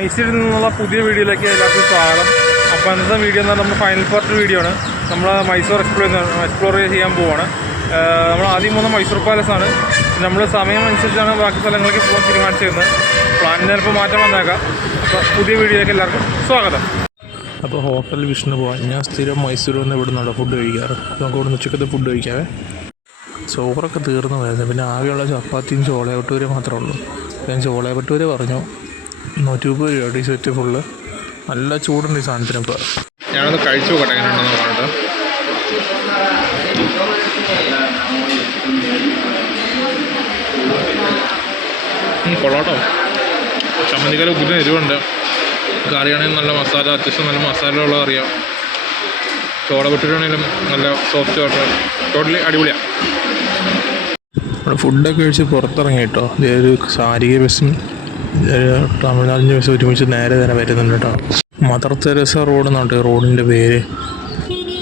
മൈസൂരിൽ നിന്നുള്ള പുതിയ വീഡിയോയിലേക്ക് എല്ലാവർക്കും സ്വാഗതം. അപ്പോൾ ഇന്നത്തെ വീഡിയോ എന്ന് പറഞ്ഞാൽ നമ്മൾ ഫൈനൽ പാർട്ട് വീഡിയോ ആണ്. നമ്മൾ മൈസൂർ എക്സ്പ്ലോർ ചെയ്യാൻ പോവുകയാണ്. നമ്മൾ ആദ്യം പോകുന്ന മൈസൂർ പാലസാണ്. നമ്മൾ സമയം അനുസരിച്ചാണ് ബാക്കി സ്ഥലങ്ങളിലേക്ക് പോകാൻ തീരുമാനിച്ചിരുന്നത്. പ്ലാൻ ചിലപ്പോൾ മാറ്റം വന്നേക്കാം. അപ്പോൾ പുതിയ വീഡിയോയിലേക്ക് എല്ലാവർക്കും സ്വാഗതം. അപ്പോൾ ഹോട്ടൽ വിഷ്ണു പോകാൻ ഞാൻ സ്ഥിരം മൈസൂർ വന്ന് ഇവിടെ നിന്നാണ് ഫുഡ് കഴിക്കാറ്. നമുക്ക് ഇവിടെ നിന്ന് ഉച്ചക്കത്തെ ഫുഡ് കഴിക്കാവേ. ചോറൊക്കെ തീർന്നു വരുന്നത്, പിന്നെ ആകെയുള്ള ചപ്പാത്തിയും ചോളയപ്പട്ടൂരെ മാത്രമേ ഉള്ളൂ. ഞാൻ ചോളയപ്പട്ടൂരെ പറഞ്ഞു 120 രൂപ ഈ സെറ്റ് ഫുള്ള്. നല്ല ചൂടുണ്ട് ഈ സാധനത്തിന്. ഇപ്പോൾ ഞാനൊന്ന് കഴിച്ചു നോക്കട്ടെ എങ്ങനെയുണ്ടെന്ന് പറഞ്ഞിട്ട്. കൊള്ളാട്ടോ. ചമ്മന്തിക്കല ഉപ്പിന് എരിവുണ്ട്. കറിയാണെങ്കിൽ നല്ല മസാല, അത്യാവശ്യം നല്ല മസാല ഉള്ള കറിയാം. ചോളപെട്ടിട്ടാണെങ്കിലും നല്ല സോഫ്റ്റ് വാട്ടർ, ടോട്ടലി അടിപൊളിയാണ്. ഫുഡൊക്കെ കഴിച്ച് പുറത്തിറങ്ങി കേട്ടോ. ഒരു സാരിക ബസ്സും തമിഴ്നാടിൻ്റെ ബസ് ഒരുമിച്ച് നേരെ തന്നെ വരുന്നുണ്ട് കേട്ടോ. മദർ തെരേസ റോഡ് എന്നാണ് റോഡിൻ്റെ പേര്.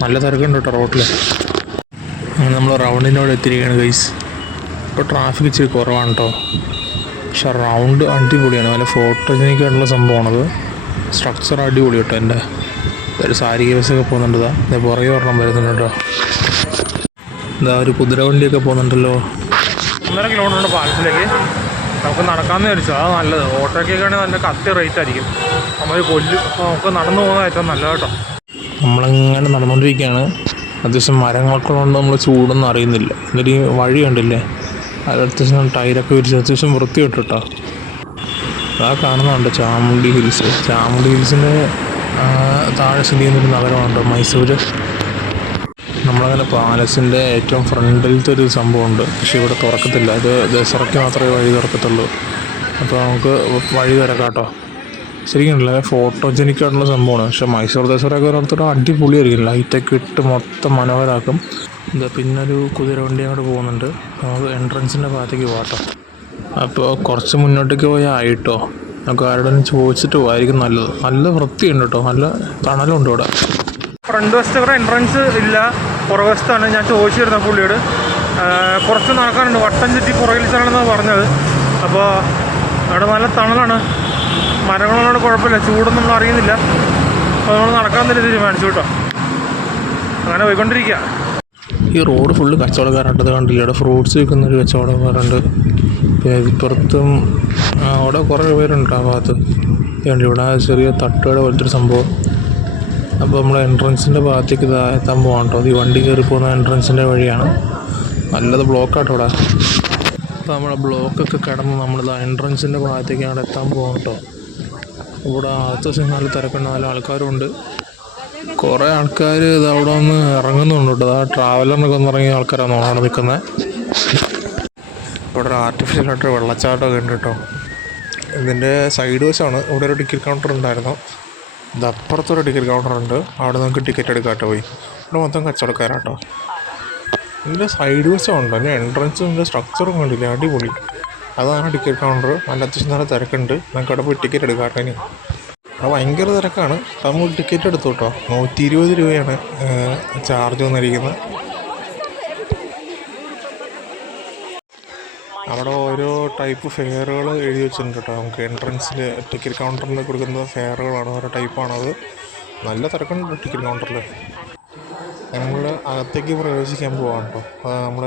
നല്ല തിരക്കുണ്ട് കേട്ടോ റോഡിൽ. അങ്ങനെ നമ്മൾ റൗണ്ടിനോട് എത്തിയിരിക്കുകയാണ് ഗൈസ്. ഇപ്പോൾ ട്രാഫിക് ഇച്ചിരി കുറവാണ് കേട്ടോ. പക്ഷെ റൗണ്ട് അടിപൊളിയാണ്. നല്ല ഫോട്ടോജനിക്കായിട്ടുള്ള സംഭവമാണത്. സ്ട്രക്ചർ അടിപൊളി കേട്ടോ. എൻ്റെ ഒരു സാരിക ബസ്സൊക്കെ പോകുന്നുണ്ട്. ഇതാ പുറകെ ഒരെണ്ണം വരുന്നുണ്ട് കേട്ടോ. ഇതാ ഒരു കുതിരവണ്ടിയൊക്കെ പോകുന്നുണ്ടല്ലോ. 1.5 കിലോമീറ്ററുണ്ട് പാലത്തിലേക്ക്. നമുക്ക് നടക്കാമെന്ന് വിചാരിച്ചു. അതാണ് നല്ലത്. ഓട്ടോയ്ക്കൊക്കെ ആണെങ്കിൽ നല്ല കത്തി റേറ്റ് ആയിരിക്കും. നമ്മൾ കൊല്ലും. അപ്പോൾ നമുക്ക് നടന്നു പോകുന്നത് ഏറ്റവും നല്ലത് കേട്ടോ. നമ്മളിങ്ങനെ നടന്നുകൊണ്ടിരിക്കുകയാണ്. അത്യാവശ്യം മരങ്ങൾക്കുള്ളതുകൊണ്ട് നമ്മൾ ചൂടൊന്നും അറിയുന്നില്ല. എന്നിട്ട് ഈ വഴി കണ്ടില്ലേ, അത് അത്യാവശ്യം ടയറൊക്കെ വിരിച്ച് അത്യാവശ്യം വൃത്തി കേട്ടോ. ആ കാണുന്നുണ്ട് ചാമുണ്ഡി ഹിൽസ്. ചാമുണ്ഡി ഹിൽസിൻ്റെ താഴെ സ്ഥിതി ചെയ്യുന്നൊരു നഗരമുണ്ട് മൈസൂർ. നമ്മളങ്ങനെ പാലസിൻ്റെ ഏറ്റവും ഫ്രണ്ടിലത്തെ ഒരു സംഭവമുണ്ട്. പക്ഷേ ഇവിടെ തുറക്കത്തില്ല. അത് ദസറയ്ക്ക് മാത്രമേ വഴി തുറക്കത്തുള്ളൂ. അപ്പോൾ നമുക്ക് വഴി തിരക്കാം കേട്ടോ. ശരിക്കുമല്ല ഫോട്ടോജനിക്കായിട്ടുള്ള സംഭവമാണ്. പക്ഷേ മൈസൂർ ദസറയൊക്കെ ഓരോരുത്തരും അടിപൊളിയായിരിക്കും. ലൈറ്റൊക്കെ ഇട്ട് മൊത്തം മനോഹരമാക്കും. എന്താ പിന്നെ ഒരു കുതിരവണ്ടി അങ്ങോട്ട് പോകുന്നുണ്ട്. നമുക്ക് എൻട്രൻസിൻ്റെ ഭാഗത്തേക്ക് പോകാം. അപ്പോൾ കുറച്ച് മുന്നോട്ടേക്ക് പോയാൽ ആയിട്ടോ. നമുക്ക് ആരോടും ചോദിച്ചിട്ട് പോകായിരിക്കും നല്ലത്. നല്ല വൃത്തിയുണ്ട് കേട്ടോ. നല്ല തണലുണ്ട് ഇവിടെ. ഫ്രണ്ട് വശത്ത് ഇവിടെ എൻട്രൻസ് ഇല്ല, പുറവശത്താണ്. ഞാൻ ചോദിച്ചിരുന്നു പുള്ളിയോട്. കുറച്ച് നടക്കാനുണ്ട്. വട്ടം ചുറ്റി പുറകിൽ ചെല്ലണമെന്നാണ് പറഞ്ഞത്. അപ്പോൾ അവിടെ നല്ല തണലാണ്. മരങ്ങളോട് കുഴപ്പമില്ല. ചൂടൊന്നും നമ്മൾ അറിയുന്നില്ല. അപ്പോൾ നമ്മൾ നടക്കാൻ തന്നെ തീരുമാനിച്ചു കേട്ടോ. അങ്ങനെ പോയിക്കൊണ്ടിരിക്കുക. ഈ റോഡ് ഫുള്ള് കച്ചവടക്കാരുണ്ട്. കണ്ടില്ല, ഇവിടെ ഫ്രൂട്ട്സ് വിൽക്കുന്നൊരു കച്ചവടക്കാരുണ്ട്. പിന്നെ ഇപ്പുറത്തും അവിടെ കുറേ പേരുണ്ട് ആ ഭാഗത്ത്. ഇവിടെ ചെറിയ തട്ടുകട പോലത്തെ ഒരു സംഭവം. അപ്പോൾ നമ്മൾ എൻട്രൻസിൻ്റെ ഭാഗത്തേക്ക് എത്താൻ പോകാം കേട്ടോ. ഈ വണ്ടി കയറി പോകുന്ന എൻട്രൻസിൻ്റെ വഴിയാണ്. നല്ലത് ബ്ലോക്കാട്ടോ ഇവിടെ. അപ്പോൾ നമ്മളെ ബ്ലോക്കൊക്കെ കിടന്ന് നമ്മളിത് എൻട്രൻസിൻ്റെ ഭാഗത്തേക്ക് അവിടെ എത്താൻ പോകാം കേട്ടോ. ഇവിടെ അത്യാവശ്യം നല്ല തിരക്കുണ്ട്. നല്ല ആൾക്കാരുണ്ട്. കുറേ ആൾക്കാർ ഇത് അവിടെ ഒന്ന് ഇറങ്ങുന്നുണ്ട് കേട്ടോ. ആ ട്രാവലറിനൊക്കെ ഒന്ന് ഇറങ്ങിയ ആൾക്കാരാണ് അവിടെ നിൽക്കുന്നത്. ഇവിടെ ഒരു ആർട്ടിഫിഷ്യലായിട്ട് വെള്ളച്ചാട്ടമൊക്കെ ഉണ്ട് കേട്ടോ. ഇതിൻ്റെ സൈഡ് വശമാണ്. ഇവിടെ ഒരു ടിക്കറ്റ് കൗണ്ടർ ഉണ്ടായിരുന്നു. ഇത് അപ്പുറത്തൊരു ടിക്കറ്റ് കൗണ്ടറുണ്ട്. അവിടെ നമുക്ക് ടിക്കറ്റ് എടുക്കാട്ടോ. പോയി ഇവിടെ മൊത്തം കച്ചവടക്കാരാട്ടോ. ഇതിൻ്റെ സൈഡ് വശമുണ്ട്. അതിൻ്റെ എൻട്രൻസും ഇതിൻ്റെ സ്ട്രക്ചറും കണ്ടില്ല, അടിപൊളി. അതാണ് ടിക്കറ്റ് കൗണ്ടർ. നല്ല അത്യാവശ്യം നല്ല തിരക്കുണ്ട്. നമുക്ക് അവിടെ പോയി ടിക്കറ്റ് എടുക്കാട്ടോ. ഇനി അത് ഭയങ്കര തിരക്കാണ്. നമ്മൾ ടിക്കറ്റ് എടുത്തു കേട്ടോ. 120 രൂപയാണ് ചാർജ് വന്നിരിക്കുന്നത്. അവിടെ ഓരോ ടൈപ്പ് ഫെയറുകൾ എഴുതി വെച്ചിട്ടുണ്ട് കേട്ടോ. നമുക്ക് എൻട്രൻസിൽ ടിക്കറ്റ് കൗണ്ടറിൽ കൊടുക്കുന്ന ഫെയറുകളാണ്. ഓരോ ടൈപ്പാണത്. നല്ല തിരക്കുണ്ട് ടിക്കറ്റ് കൗണ്ടറിൽ. നമ്മൾ അകത്തേക്ക് പ്രവേശിക്കാൻ പോകാം കേട്ടോ. അത് നമ്മൾ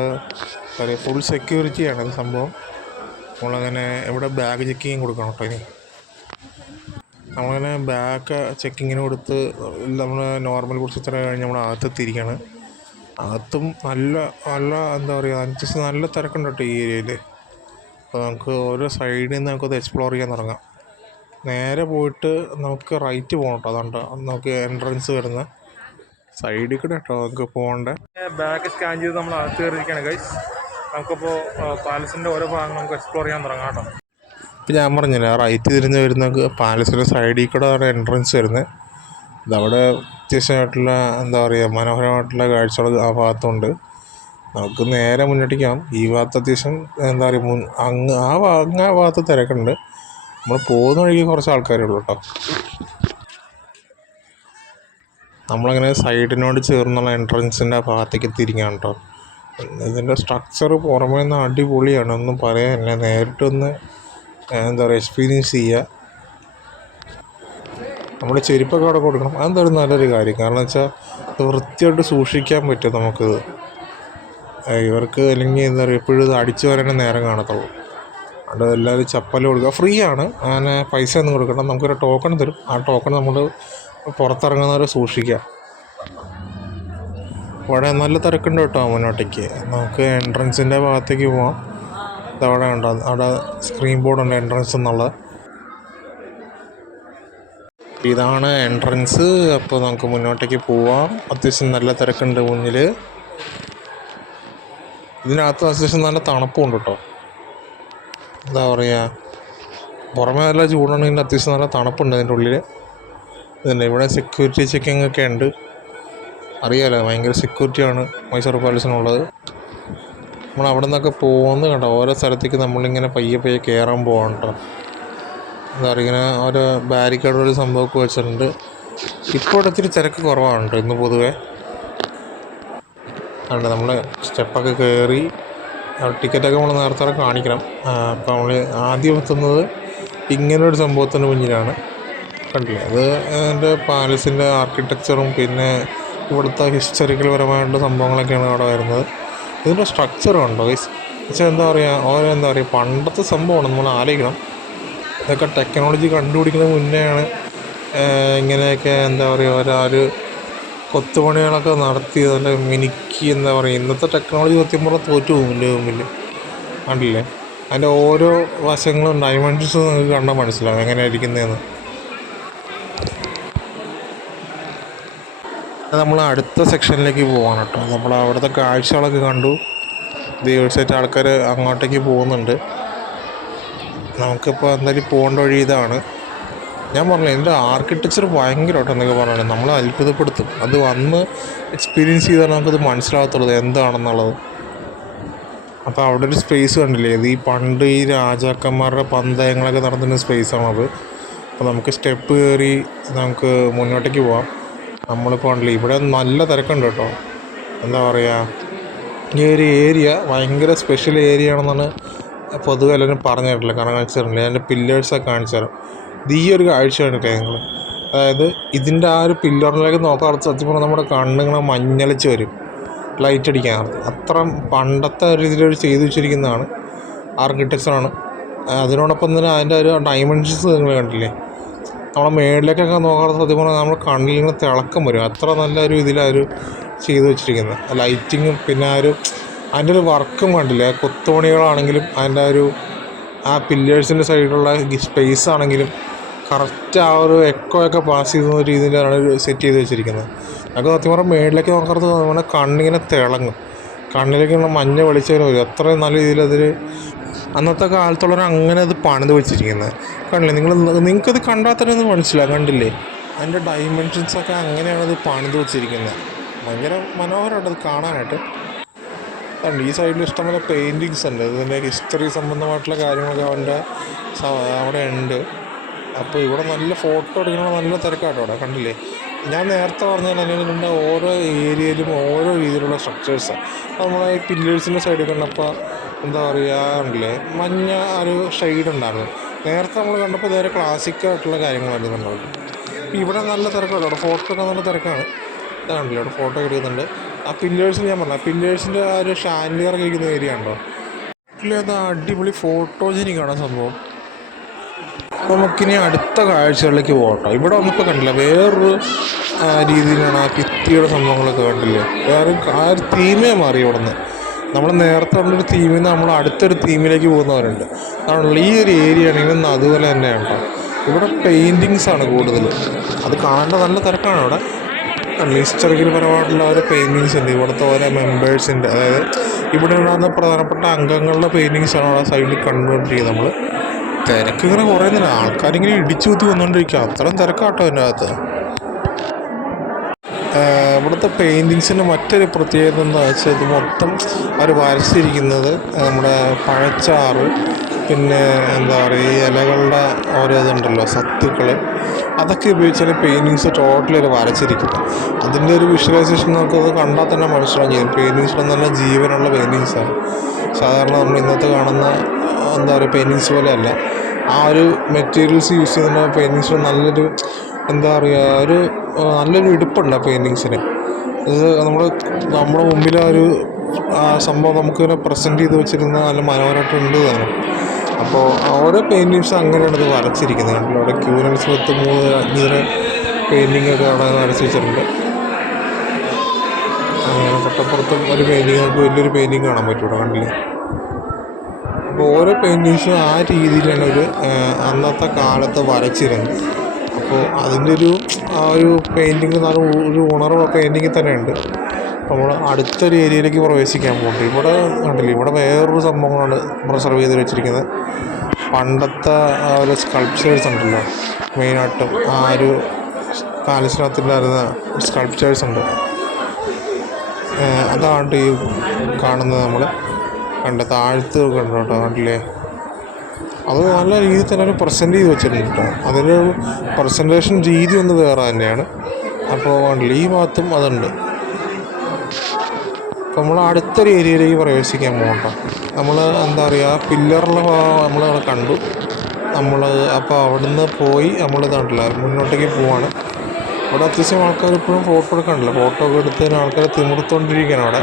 ഫുൾ സെക്യൂരിറ്റിയാണ് ഇത് സംഭവം. നമ്മളങ്ങനെ ഇവിടെ ബാഗ് ചെക്കിങ് കൊടുക്കണം കേട്ടോ. ഇനി നമ്മളങ്ങനെ ബാഗ് ചെക്കിങ്ങിന് കൊടുത്ത് നമ്മൾ നോർമൽ പ്രൊസീജിയർ കഴിഞ്ഞ് നമ്മൾ അകത്തെത്തിയിരിക്കുകയാണ്. അകത്തും നല്ല നല്ല എന്താ പറയുക, അത്യാവശ്യം നല്ല തിരക്കുണ്ട് കേട്ടോ ഈ ഏരിയയിൽ. അപ്പോൾ നമുക്ക് ഓരോ സൈഡിൽ നിന്ന് നമുക്കത് എക്സ്പ്ലോർ ചെയ്യാൻ തുടങ്ങാം. നേരെ പോയിട്ട് നമുക്ക് റൈറ്റ് പോകണം കേട്ടോ. അതുകൊണ്ട് നമുക്ക് എൻട്രൻസ് വരുന്ന സൈഡിൽ കൂടെ കേട്ടോ നമുക്ക് പോകേണ്ടത്. ബാഗ് സ്കാൻ ചെയ്ത് നമ്മൾ അകത്ത് കയറിയിരിക്കുകയാണ് ഗൈസ്. നമുക്കപ്പോൾ പാലസിൻ്റെ ഓരോ ഭാഗങ്ങൾ നമുക്ക് എക്സ്പ്ലോർ ചെയ്യാൻ തുടങ്ങാം കേട്ടോ. ഇപ്പം ഞാൻ പറഞ്ഞില്ല, റൈറ്റ് തിരിഞ്ഞ് വരുന്ന പാലസിൻ്റെ സൈഡിൽ കൂടെ ആണ് എൻട്രൻസ് വരുന്നത്. ഇതവിടെ അത്യാവശ്യമായിട്ടുള്ള എന്താ പറയുക മനോഹരമായിട്ടുള്ള കാഴ്ചകൾ ആ ഭാഗത്തുണ്ട്. നമുക്ക് നേരെ മുന്നോട്ടേക്കാം. ഈ ഭാഗത്ത് അത്യാവശ്യം എന്താ പറയുക ആ ഭാഗത്ത് തിരക്കുണ്ട്. നമ്മൾ പോകുന്ന വഴിക്ക് കുറച്ച് ആൾക്കാരേ ഉള്ളൂ കേട്ടോ. നമ്മളങ്ങനെ സൈഡിനോട് ചേർന്നുള്ള എൻട്രൻസിൻ്റെ ഭാഗത്തേക്ക് തിരിഞ്ഞാണ് കേട്ടോ. ഇതിൻ്റെ സ്ട്രക്ചർ പുറമേ നിന്ന് അടിപൊളിയാണ്. ഒന്നും പറയാനില്ല. നേരിട്ടൊന്ന് എന്താ പറയുക എക്സ്പീരിയൻസ് ചെയ്യുക. നമ്മൾ ചെരുപ്പൊക്കെ അവിടെ കൊടുക്കണം. അതെന്തായാലും നല്ലൊരു കാര്യം. കാരണം വെച്ചാൽ അത് വൃത്തിയായിട്ട് സൂക്ഷിക്കാൻ പറ്റും നമുക്കിത്. ഇവർക്ക് അല്ലെങ്കിൽ എന്താ പറയുക, എപ്പോഴും ഇത് അടിച്ചു വരാനേ നേരം കാണത്തുള്ളൂ. അത് എല്ലാവരും ചപ്പൽ കൊടുക്കുക, ഫ്രീ ആണ്, അങ്ങനെ പൈസ ഒന്നും കൊടുക്കണം. നമുക്കൊരു ടോക്കൺ തരും. ആ ടോക്കൺ നമ്മൾ പുറത്തിറങ്ങുന്നവരെ സൂക്ഷിക്കാം. അവിടെ നല്ല തിരക്കുണ്ട് കേട്ടോ മുന്നോട്ടേക്ക്. നമുക്ക് എൻട്രൻസിൻ്റെ ഭാഗത്തേക്ക് പോവാം. ഇതവിടെ ഉണ്ട്, അവിടെ സ്ക്രീൻ ബോർഡുണ്ട് എൻട്രൻസ് എന്നുള്ളത്. ഇതാണ് എൻട്രൻസ്. അപ്പോൾ നമുക്ക് മുന്നോട്ടേക്ക് പോവാം. അത്യാവശ്യം നല്ല തിരക്കുണ്ട് മുന്നിൽ. ഇതിനകത്ത് അത്യാവശ്യം നല്ല തണുപ്പുണ്ട് കേട്ടോ. എന്താ പറയുക, പുറമേ നല്ല ചൂടാണെങ്കിൽ അത്യാവശ്യം നല്ല തണുപ്പുണ്ട് ഇതിൻ്റെ ഉള്ളിൽ. ഇതുണ്ട്, ഇവിടെ സെക്യൂരിറ്റി ചെക്കിംഗ് ഒക്കെ ഉണ്ട്. അറിയാമല്ലോ, ഭയങ്കര സെക്യൂരിറ്റിയാണ് മൈസൂർ പാലസിനുള്ളത്. നമ്മൾ അവിടെ നിന്നൊക്കെ പോകുന്നത് കണ്ടോ, ഓരോ സ്ഥലത്തേക്ക് നമ്മളിങ്ങനെ പയ്യെ കയറാൻ പോകാം കേട്ടോ. എന്താ പറയുക, ഇങ്ങനെ ഓരോ ബാരിക്കേഡ് ഒരു സംഭവമൊക്കെ വെച്ചിട്ടുണ്ട്. ഇപ്പോൾ ഇവിടെ ഇത്തിരി തിരക്ക് കുറവാണ് കേട്ടോ ഇന്ന് പൊതുവേ. അതുകൊണ്ട് നമ്മൾ സ്റ്റെപ്പൊക്കെ കയറി ടിക്കറ്റൊക്കെ നമ്മൾ നേരത്തെ കാണിക്കണം. അപ്പോൾ നമ്മൾ ആദ്യം എത്തുന്നത് ഇങ്ങനൊരു സംഭവത്തിൻ്റെ മുന്നിലാണ്. കണ്ടില്ലേ, അത് എൻ്റെ പാലസിൻ്റെ ആർക്കിടെക്ചറും പിന്നെ ഇവിടുത്തെ ഹിസ്റ്ററിക്കൽ പരമായിട്ടുള്ള സംഭവങ്ങളൊക്കെയാണ് അവിടെ വരുന്നത്. ഇതിൻ്റെ സ്ട്രക്ചറും ഉണ്ടോ ഗൈസ്, വെച്ചാൽ എന്താ പറയുക, ഓരോ എന്താ പറയുക പണ്ടത്തെ സംഭവമാണ്. നമ്മൾ ആലോചിക്കണം, ഇതൊക്കെ ടെക്നോളജി കണ്ടുപിടിക്കുന്ന മുന്നെയാണ് ഇങ്ങനെയൊക്കെ എന്താ പറയുക ഒരാൾ കൊത്തുപണികളൊക്കെ നടത്തി നല്ല മിനുക്കി. എന്താ പറയുക, ഇന്നത്തെ ടെക്നോളജി സത്യം പറഞ്ഞാൽ തോറ്റു പോകും മുമ്പിൽ. കണ്ടില്ലേ, അതിൻ്റെ ഓരോ വശങ്ങളും ഡൈമെൻഷൻസും നിങ്ങൾക്ക് കണ്ടാൽ മനസ്സിലാവും എങ്ങനെയാണ് ഇരിക്കുന്നതെന്ന്. നമ്മൾ അടുത്ത സെക്ഷനിലേക്ക് പോവാണ് കേട്ടോ. നമ്മൾ അവിടുത്തെ കാഴ്ചകളൊക്കെ കണ്ടു. ദിവസമായിട്ട് ആൾക്കാർ അങ്ങോട്ടേക്ക് പോകുന്നുണ്ട്. നമുക്കിപ്പോൾ എന്തായാലും പോകേണ്ട വഴി ഇതാണ്. ഞാൻ പറഞ്ഞില്ല, ഇതിൻ്റെ ആർക്കിടെക്ചർ ഭയങ്കരമായിട്ട് എന്നൊക്കെ പറഞ്ഞാൽ നമ്മളെ അത്ഭുതപ്പെടുത്തും. അത് വന്ന് എക്സ്പീരിയൻസ് ചെയ്താൽ നമുക്കത് മനസ്സിലാകത്തുള്ളത് എന്താണെന്നുള്ളത്. അപ്പോൾ അവിടെ ഒരു സ്പേസ് കണ്ടില്ലേ, ഇത് ഈ പണ്ട് ഈ രാജാക്കന്മാരുടെ പന്തയങ്ങളൊക്കെ നടത്തുന്ന സ്പേസാണത്. അപ്പോൾ നമുക്ക് സ്റ്റെപ്പ് കയറി നമുക്ക് മുന്നോട്ടേക്ക് പോവാം. നമ്മളിപ്പോൾ കണ്ടില്ലേ, ഇവിടെ നല്ല തിരക്കുണ്ട് കേട്ടോ. എന്താ പറയുക, ഈ ഒരു ഏരിയ ഭയങ്കര സ്പെഷ്യൽ ഏരിയ ആണെന്നാണ് പൊതുവെ എല്ലാവരും പറഞ്ഞു കേട്ടില്ല. കാരണം കാണിച്ചിട്ടില്ല, അതിൻ്റെ പില്ലേഴ്സൊക്കെ കാണിച്ചു തരാം. ഇത് ഈ ഒരു കാഴ്ച കണ്ടിട്ടേ നിങ്ങൾ, അതായത് ഇതിൻ്റെ ആ ഒരു പില്ലറിലേക്ക് നോക്കാത്ത സത്യം പറഞ്ഞാൽ നമ്മുടെ കണ്ണിങ്ങനെ മഞ്ഞളിച്ച് വരും ലൈറ്റ് അടിക്കാൻ. അത്ര പണ്ടത്തെ ഒരു രീതിയിൽ ചെയ്തു വെച്ചിരിക്കുന്നതാണ്, ആർക്കിടെക്ചറാണ്. അതിനോടൊപ്പം തന്നെ അതിൻ്റെ ഒരു ഡൈമെൻഷൻസ് നിങ്ങൾ കണ്ടില്ലേ, നമ്മളെ മേളിലേക്കൊക്കെ നോക്കാതെ സത്യം പറഞ്ഞാൽ നമ്മുടെ കണ്ണിലിങ്ങനെ തിളക്കം വരും. അത്ര നല്ലൊരു ഇതിലൊരു ചെയ്തു വെച്ചിരിക്കുന്നത് ലൈറ്റിങ്ങും പിന്നെ അതിൻ്റെ ഒരു വർക്കും കണ്ടില്ലേ. കൊത്തുപണികളാണെങ്കിലും അതിൻ്റെ ആ പില്ലേഴ്സിൻ്റെ സൈഡിലുള്ള സ്പേസ് ആണെങ്കിലും കറക്റ്റ് ആ ഒരു എക്കോ ഒക്കെ പാസ് ചെയ്യുന്ന രീതിയിലാണ് സെറ്റ് ചെയ്ത് വെച്ചിരിക്കുന്നത്. നമുക്ക് സത്യം പറഞ്ഞാൽ മേളിലേക്ക് നോക്കാത്ത നമ്മുടെ കണ്ണിങ്ങനെ തിളങ്ങും, കണ്ണിലേക്കുള്ള മഞ്ഞ വെളിച്ചം വരും. അത്രയും നല്ല രീതിയിൽ അതിൽ അന്നത്തെ കാലത്തുള്ളവർ അങ്ങനെ അത് പണിത് വെച്ചിരിക്കുന്നത് കണ്ടില്ലേ. നിങ്ങൾക്കത് കണ്ടാൽ തന്നെ ഒന്ന് മനസ്സിലാവും. കണ്ടില്ലേ, അതിൻ്റെ ഡൈമെൻഷൻസൊക്കെ അങ്ങനെയാണ് അത് പണിത് വെച്ചിരിക്കുന്നത്. ഭയങ്കര മനോഹരമായിട്ട് അത് കാണാനായിട്ട്. കണ്ട് ഈ സൈഡിൽ ഇഷ്ടംപോലെ പെയിൻറ്റിങ്സ് ഉണ്ട്. ഇതിൻ്റെ ഹിസ്റ്ററി സംബന്ധമായിട്ടുള്ള കാര്യങ്ങളൊക്കെ അവിടെ ഉണ്ട്. അപ്പോൾ ഇവിടെ നല്ല ഫോട്ടോ എടുക്കണ നല്ല തിരക്കാട്ടോ അവിടെ. കണ്ടില്ലേ, ഞാൻ നേരത്തെ പറഞ്ഞാൽ അതിൻ്റെ ഓരോ ഏരിയയിലും ഓരോ രീതിയിലുള്ള സ്ട്രക്ചേഴ്സാണ്. നമ്മളെ ഈ പില്ലേഴ്സിൻ്റെ സൈഡിൽ കണ്ടപ്പോൾ എന്താ പറയുക കണ്ടില്ലേ, മഞ്ഞ ഒരു ഷെയ്ഡ് ഉണ്ടായിരുന്നു. നേരത്തെ നമ്മൾ കണ്ടപ്പോൾ ഇതേ ക്ലാസിക്കായിട്ടുള്ള കാര്യങ്ങളായിരുന്നു കണ്ടത്. ഇവിടെ നല്ല തിരക്കാണ്, അവിടെ ഫോട്ടോ ഒക്കെ നല്ല തിരക്കാണ്. ഇതാണല്ലോ അവിടെ ഫോട്ടോ എടുക്കുന്നുണ്ട്. ആ പില്ലേഴ്സിന് ഞാൻ പറഞ്ഞു, പില്ലേഴ്സിൻ്റെ ആ ഒരു ഷാൻഡിയറൊക്കെ ഇരിക്കുന്ന ഏരിയ ഉണ്ടോ ഇല്ല, അത് അടിപൊളി ഫോട്ടോജനിക്കാണ് സംഭവം. അപ്പോൾ നമുക്കിനി അടുത്ത കാഴ്ചകളിലേക്ക് പോകട്ടോ. ഇവിടെ വന്നപ്പോൾ കണ്ടില്ല വേറൊരു രീതിയിലാണ് ആ ഭിത്തിയുടെ സംഭവങ്ങളൊക്കെ കണ്ടില്ലേ. ആ ഒരു തീമേ മാറി ഇവിടെ നിന്ന്. നമ്മൾ നേരത്തെ ഉള്ളൊരു തീമിൽ നിന്ന് നമ്മൾ അടുത്തൊരു തീമിലേക്ക് പോകുന്നവരുണ്ട്. അതാണല്ലോ ഈ ഒരു ഏരിയ ആണെങ്കിലും അതുപോലെ തന്നെയാണ് കേട്ടോ. ഇവിടെ പെയിൻറ്റിങ്സാണ് കൂടുതൽ. അത് കാണേണ്ട നല്ല തിരക്കാണ് അവിടെ. ഹിസ്റ്ററിക്കൽ പരമായിട്ടുള്ള ഓരോ പെയിൻറ്റിങ്സ് ഉണ്ട്. ഇവിടുത്തെ ഓരോ മെമ്പേഴ്സിൻ്റെ, അതായത് ഇവിടെ ഉണ്ടാകുന്ന പ്രധാനപ്പെട്ട അംഗങ്ങളുടെ പെയിൻറ്റിങ്സാണ് അവിടെ സൈഡിൽ കണ്ടുകൊണ്ടിരിക്കുന്നത് നമ്മൾ. തിരക്ക് ഇങ്ങനെ കുറയുന്നില്ല, ആൾക്കാരിങ്ങനെ ഇടിച്ചു കുത്തി വന്നുകൊണ്ടിരിക്കുക. അത്രയും തിരക്കാട്ടോ അതിൻ്റെ അകത്ത്. ഇവിടുത്തെ പെയിൻറ്റിങ്സിൻ്റെ മറ്റൊരു പ്രത്യേകത എന്താ വെച്ചാൽ ഇത് മൊത്തം അവർ വരച്ചിരിക്കുന്നത് നമ്മുടെ പഴച്ചാറ്, പിന്നെ എന്താ പറയുക ഈ ഇലകളുടെ ഓരോ ഇതുണ്ടല്ലോ സത്തുക്കൾ, അതൊക്കെ ഉപയോഗിച്ചാണ് പെയിൻറ്റിങ്സ് ടോട്ടലി അവർ വരച്ചിരിക്കുന്നത്. അതിൻ്റെ ഒരു വിഷ്വലൈസേഷൻ നമുക്കത് കണ്ടാൽ തന്നെ മനസ്സിലാവും ചെയ്യും. പെയിൻറ്റിങ്സിന് നല്ല ജീവനുള്ള പെയിൻറ്റിങ്സാണ്. സാധാരണ നമ്മൾ ഇന്നത്തെ കാണുന്ന എന്താ പറയുക പെയിൻറ്റിങ്സ് പോലെയല്ല. ആ ഒരു മെറ്റീരിയൽസ് യൂസ് ചെയ്യുന്ന പെയിൻറ്റിങ്സിന് നല്ലൊരു എന്താ പറയുക, ഒരു നല്ലൊരു ഇടുപ്പുണ്ട് ആ പെയിൻറ്റിങ്സിന്. ഇത് നമ്മുടെ മുമ്പിൽ ആ സംഭവം നമുക്കിങ്ങനെ പ്രസൻറ്റ് ചെയ്ത് വെച്ചിരുന്ന നല്ല മനോഹരമായിട്ടുണ്ട് താനും. അപ്പോൾ ഓരോ പെയിൻറ്റിങ്സും അങ്ങനെയാണ് ഇത് വരച്ചിരിക്കുന്നത്. കണ്ടല്ലോ, അവിടെ ക്യൂനൽസിനകത്ത് 3 പെയിൻറ്റിങ്ങൊക്കെ അവിടെ വരച്ച് വെച്ചിട്ടുണ്ട്. അങ്ങനെ തൊട്ടപ്പുറത്തും ഒരു പെയിൻറ്റിങ്, നമുക്ക് വലിയൊരു പെയിൻറ്റിങ് കാണാൻ പറ്റും ഇവിടെ, കണ്ടില്ലേ. അപ്പോൾ ഓരോ പെയിൻറ്റിങ്സും ആ രീതിയിലാണ് ഒരു അന്നത്തെ കാലത്ത് വരച്ചിരുന്നത്. അപ്പോൾ അതിൻ്റെ ആ ഒരു പെയിൻറ്റിങ് ഒരു ഉണർവ് പെയിൻറ്റിങ്ങിൽ തന്നെയുണ്ട്. നമ്മൾ അടുത്തൊരു ഏരിയയിലേക്ക് പ്രവേശിക്കാൻ പോകുന്നുണ്ട്. ഇവിടെ കണ്ടില്ലേ, ഇവിടെ വേറൊരു സംഭവങ്ങളാണ് പ്രിസർവ് ചെയ്ത് വെച്ചിരിക്കുന്നത്. പണ്ടത്തെ ആ ഒരു സ്കൾപ്ചേഴ്സ് ഉണ്ടല്ലോ, മെയിനായിട്ടും ആ ഒരു പാലസിനകത്തുണ്ടായിരുന്ന സ്കൾപ്ചേഴ്സ് ഉണ്ട്. അതാണ് ഈ കാണുന്നത്. നമ്മൾ താഴത്ത് കണ്ടു കേട്ടോ, കണ്ടില്ലേ. അത് നല്ല രീതിയിൽ തന്നെ ഒരു പ്രസൻറ്റ് ചെയ്ത് വെച്ചിട്ടുണ്ട് കേട്ടോ. അതിൻ്റെ പ്രസൻറ്റേഷൻ രീതി ഒന്ന് വേറെ തന്നെയാണ്. അപ്പോൾ കണ്ടില്ലേ, ഈ ഭാഗത്തും അതുണ്ട്. അപ്പോൾ നമ്മൾ അടുത്തൊരു ഏരിയയിലേക്ക് പ്രവേശിക്കാൻ പോകണ്ട. നമ്മൾ എന്താ പറയുക, പില്ലറിലെ ഭാഗം നമ്മൾ കണ്ടു. അപ്പോൾ അവിടുന്ന് പോയി നമ്മൾ കണ്ടില്ല, മുന്നോട്ടേക്ക് പോവാണ്. അവിടെ അത്യാവശ്യം ആൾക്കാർ ഇപ്പോഴും ഫോട്ടോ എടുക്കാനില്ല. ഫോട്ടോ ഒക്കെ എടുത്തതിന് ആൾക്കാർ തിമിർത്തുകൊണ്ടിരിക്കുകയാണ് അവിടെ.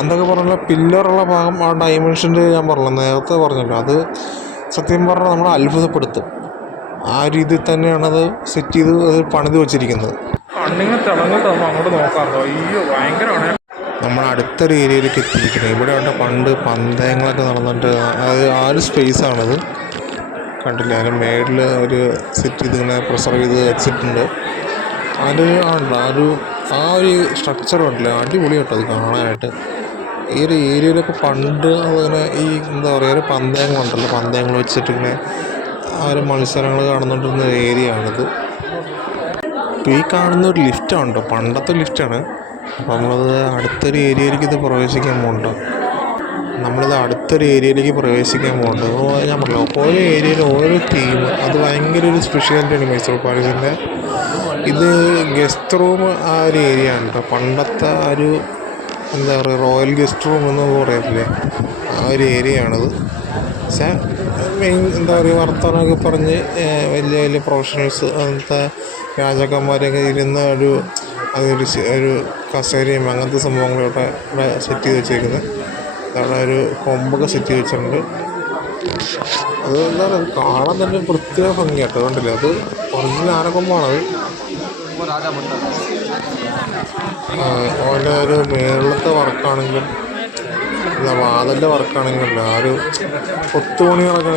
എന്തൊക്കെ പറഞ്ഞാൽ പില്ലറുള്ള ഭാഗം ആ ഡൈമെൻഷൻ്റെ ഞാൻ നേരത്തെ പറഞ്ഞല്ലോ, അത് സത്യം പറഞ്ഞാൽ നമ്മളെ അത്ഭുതപ്പെടുത്തും. ആ രീതിയിൽ തന്നെയാണത് സെറ്റ് ചെയ്ത് അത് പണിത് വെച്ചിരിക്കുന്നത്. അങ്ങോട്ട് നോക്കാറുണ്ടോ? അയ്യോ, ഭയങ്കരമാണ്. നമ്മൾ അടുത്തൊരു ഏരിയയിലേക്ക് എത്തിയിരിക്കുന്നത്. ഇവിടെ ഉണ്ട് പണ്ട് പന്തയങ്ങളൊക്കെ നടന്നിട്ട് ആ ഒരു സ്പേസാണിത്. കണ്ടില്ല, അതിന് മേളിൽ ഒരു സെറ്റ് ചെയ്ത് ഇങ്ങനെ പ്രിസർവ് ചെയ്ത് വെച്ചിട്ടുണ്ട്. ആ ഒരു സ്ട്രക്ചർ ഉണ്ടല്ലോ, അടിപൊളി കേട്ടോ അത് കാണാനായിട്ട്. ഈ ഒരു ഏരിയയിലൊക്കെ പണ്ട് അതിങ്ങനെ ഈ എന്താ പറയുക, ഒരു പന്തയങ്ങളുണ്ടല്ലോ, പന്തയങ്ങൾ വെച്ചിട്ടിങ്ങനെ ആ ഒരു മത്സരങ്ങൾ കാണുന്നുണ്ടിരുന്ന ഏരിയ ആണിത്. ഇപ്പോൾ ഈ കാണുന്ന ഒരു ലിഫ്റ്റാണ് കേട്ടോ, പണ്ടത്തെ ലിഫ്റ്റാണ്. അപ്പോൾ നമ്മളിത് അടുത്തൊരു ഏരിയയിലേക്ക് പ്രവേശിക്കാൻ പോകുന്നുണ്ടോ. ഞാൻ പറഞ്ഞല്ലോ, ഓരോ ഏരിയയിൽ ഓരോ തീം, അത് ഭയങ്കര ഒരു സ്പെഷ്യാലിറ്റിയാണ് മൈസൂർ പാലസിൻ്റെ. ഇത് ഗസ്റ്റ് റൂം ആ ഒരു ഏരിയ ആണ് കേട്ടോ. പണ്ടത്തെ ആ ഒരു എന്താ പറയുക, റോയൽ ഗസ്റ്റ് റൂം എന്ന് പറയത്തില്ലേ, ആ ഒരു ഏരിയ ആണിത്. പക്ഷേ എന്താ പറയുക, വർത്തമാനമൊക്കെ പറഞ്ഞ് വലിയ വലിയ പ്രൊഫഷണൽസ്, അങ്ങനത്തെ രാജാക്കന്മാരൊക്കെ ഇരുന്ന ഒരു കസേരയും അങ്ങനത്തെ സംഭവങ്ങളൊക്കെ ഇവിടെ സെറ്റ് ചെയ്ത് വെച്ചേക്കുന്നത്. അവിടെ ഒരു കൊമ്പൊക്കെ സെറ്റ് ചെയ്ത് വെച്ചിട്ടുണ്ട്. അത് എന്താ പറയുക, കാണാൻ തന്നെ പ്രത്യേക ഭംഗിയാട്ടോ. കണ്ടില്ലേ, അത് ഒറിജിനൽ ആനക്കൊമ്പാണത്. അവൻ്റെ ഒരു മേളിലത്തെ വർക്കാണെങ്കിലും വാതിൻ്റെ വർക്കാണെങ്കിലും ആ ഒരു കൊത്തുപണികളൊക്കെ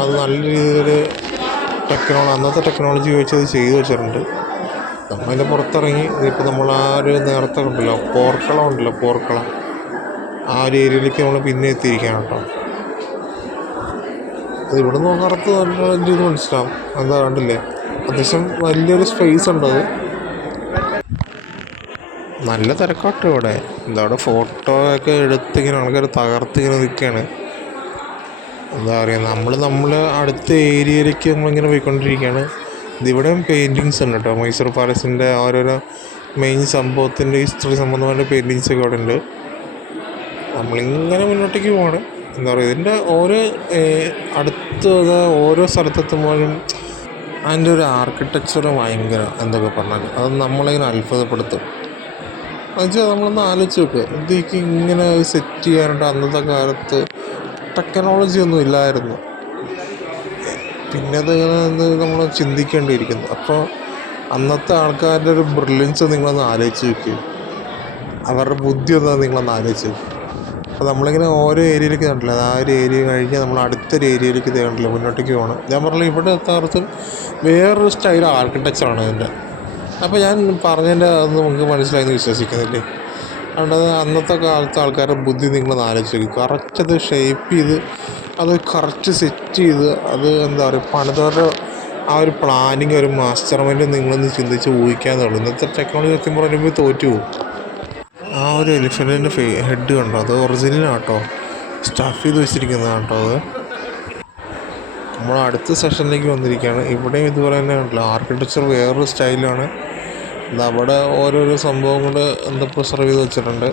അത് നല്ല രീതിയിൽ അന്നത്തെ ടെക്നോളജി വെച്ച് അത് ചെയ്തു വെച്ചിട്ടുണ്ട്. നമ്മളതിൻ്റെ പുറത്തിറങ്ങി ഇപ്പോൾ നമ്മൾ ആ ഒരു നേരത്തെ ഉണ്ടല്ലോ പോർക്കളം ആ ഒരു ഏരിയയിലേക്ക് നമ്മൾ പിന്നെ എത്തിയിരിക്കുകയാണ് കേട്ടോ. അത് ഇവിടെ നോക്കാറത്ത് നല്ല ഇത് മനസ്സിലാവും. എന്താ കണ്ടില്ലേ, അത്യാവശ്യം വലിയൊരു സ്പേസ് ഉണ്ട്. അത് നല്ല തിരക്കാട്ടോ ഇവിടെ. അവിടെ ഫോട്ടോ ഒക്കെ എടുത്തിങ്ങനെ ആൾക്കാർ തകർത്തിങ്ങനെ നിൽക്കുകയാണ്. എന്താ പറയുക, നമ്മൾ അടുത്ത ഏരിയയിലേക്ക് നമ്മളിങ്ങനെ പോയിക്കൊണ്ടിരിക്കുകയാണ്. ഇതിവിടെയും പെയിൻറ്റിങ്സ് ഉണ്ട് കേട്ടോ. മൈസൂർ പാലസിൻ്റെ ഓരോരോ മെയിൻ സംഭവത്തിൻ്റെ ഹിസ്റ്ററി സംബന്ധമായ പെയിൻറ്റിങ്സൊക്കെ അവിടെ ഉണ്ട്. നമ്മളിങ്ങനെ മുന്നോട്ടേക്ക് പോവാണ്. എന്താ പറയുക, ഇതിൻ്റെ ഓരോ സ്ഥലത്തെത്തുമ്പോഴും അതിൻ്റെ ഒരു ആർക്കിടെക്ചർ ഭയങ്കര എന്തൊക്കെ പറഞ്ഞാൽ അത് നമ്മളിങ്ങനെ അത്ഭുതപ്പെടുത്തും. എന്നുവെച്ചാൽ നമ്മളൊന്ന് ആലോചിച്ച് നോക്കുക, ഇതിലേക്ക് ഇങ്ങനെ സെറ്റ് ചെയ്യാനായിട്ട് അന്നത്തെ കാലത്ത് ടെക്നോളജി ഒന്നും ഇല്ലായിരുന്നു. പിന്നെ അതിങ്ങനെ നമ്മൾ ചിന്തിക്കേണ്ടിയിരിക്കുന്നു. അപ്പോൾ അന്നത്തെ ആൾക്കാരുടെ ഒരു ബ്രില്യൻസ് നിങ്ങളൊന്ന് ആലോചിച്ച് നോക്കുക, അവരുടെ ബുദ്ധി നിങ്ങളൊന്ന് ആലോചിച്ച് നോക്കുക. അപ്പോൾ നമ്മളിങ്ങനെ ഓരോ ഏരിയയിലേക്ക് കണ്ടില്ല, ആ ഒരു ഏരിയ കഴിഞ്ഞ് നമ്മൾ അടുത്തൊരു ഏരിയയിലേക്ക് കണ്ടില്ല മുന്നോട്ടേക്ക് പോകണം. ഞാൻ പറഞ്ഞില്ല, ഇവിടെ എത്താർത്ഥം വേറൊരു സ്റ്റൈൽ ആർക്കിടെക്ചറാണ് ഇതിൻ്റെ. അപ്പോൾ ഞാൻ പറഞ്ഞതിൻ്റെ അത് നമുക്ക് മനസ്സിലായെന്ന് വിശ്വസിക്കുന്നില്ലേ. അതുകൊണ്ട് അന്നത്തെ കാലത്തെ ആൾക്കാരുടെ ബുദ്ധി നിങ്ങളൊന്ന് ആലോചിച്ച് നോക്കി. കറക്റ്റ് അത് ഷേപ്പ് ചെയ്ത് അത് കറക്റ്റ് സെറ്റ് ചെയ്ത് അത് എന്താ പറയുക, പണിതവരുടെ ആ ഒരു പ്ലാനിങ്, ഒരു മാസ്റ്റർ മൈൻഡ് നിങ്ങളൊന്ന് ചിന്തിച്ച് ഊഹിക്കാന്നേ ഉള്ളൂ. ഇന്നത്തെ ടെക്നോളജി സത്യം പറയുമ്പോൾ തോറ്റു പോകും. ആ ഒരു എലിഫൻറ്റിൻ്റെ ഹെഡ് കണ്ടോ, അത് ഒറിജിനലാട്ടോ, സ്റ്റഫ് ചെയ്ത് വെച്ചിരിക്കുന്നതാണ് കേട്ടോ. അത് നമ്മൾ അടുത്ത സെഷനിലേക്ക് വന്നിരിക്കുകയാണ്. ഇവിടെയും ഇതുപോലെ തന്നെ ഉണ്ടല്ലോ, ആർക്കിടെക്ചർ വേറൊരു സ്റ്റൈലാണ്. അവിടെ ഓരോരോ സംഭവങ്ങൾ പ്രിസർവ് ചെയ്ത് വെച്ചിട്ടുണ്ട്.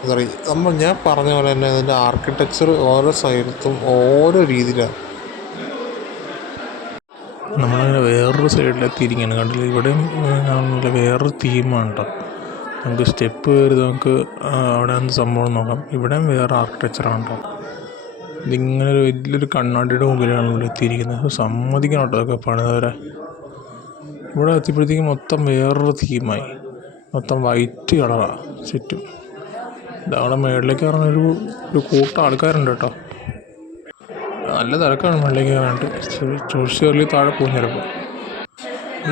എന്താ പറയുക, ഞാൻ പറഞ്ഞ പോലെ തന്നെ അതിൻ്റെ ആർക്കിടെക്ചർ ഓരോ സ്ഥലത്തും ഓരോ രീതിയിലാണ്. നമ്മളങ്ങനെ വേറെ വേറൊരു സൈഡിലെത്തിയിരിക്കുകയാണ്. കണ്ടില്ല, ഇവിടെയും നല്ല വേറൊരു തീമാണ് കേട്ടോ. നമുക്ക് സ്റ്റെപ്പ് കയറി നമുക്ക് അവിടെ എന്ത് സംഭവം നോക്കാം. ഇവിടെയും വേറെ ആർക്കിടെക്ചറാണ് കേട്ടോ. ഇതിങ്ങനെ ഒരു വലിയൊരു കണ്ണാടിയുടെ മുമ്പിലാണ് ഇവിടെ എത്തിയിരിക്കുന്നത്. സമ്മതിക്കണം കേട്ടോ അതൊക്കെ പണിതവരെ. ഇവിടെ എത്തിയപ്പോഴത്തേക്കും മൊത്തം വേറൊരു തീമായി, മൊത്തം വൈറ്റ് കളറാണ് ചുറ്റും. ഇതവിടെ മേളിലേക്ക് കയറാനൊരു കൂട്ടം ആൾക്കാരുണ്ട് കേട്ടോ. നല്ല തിരക്കാണ് മേളിലേക്ക് കയറാനായിട്ട്. ചോദിച്ചു താഴെ പോകും ചിലപ്പോൾ.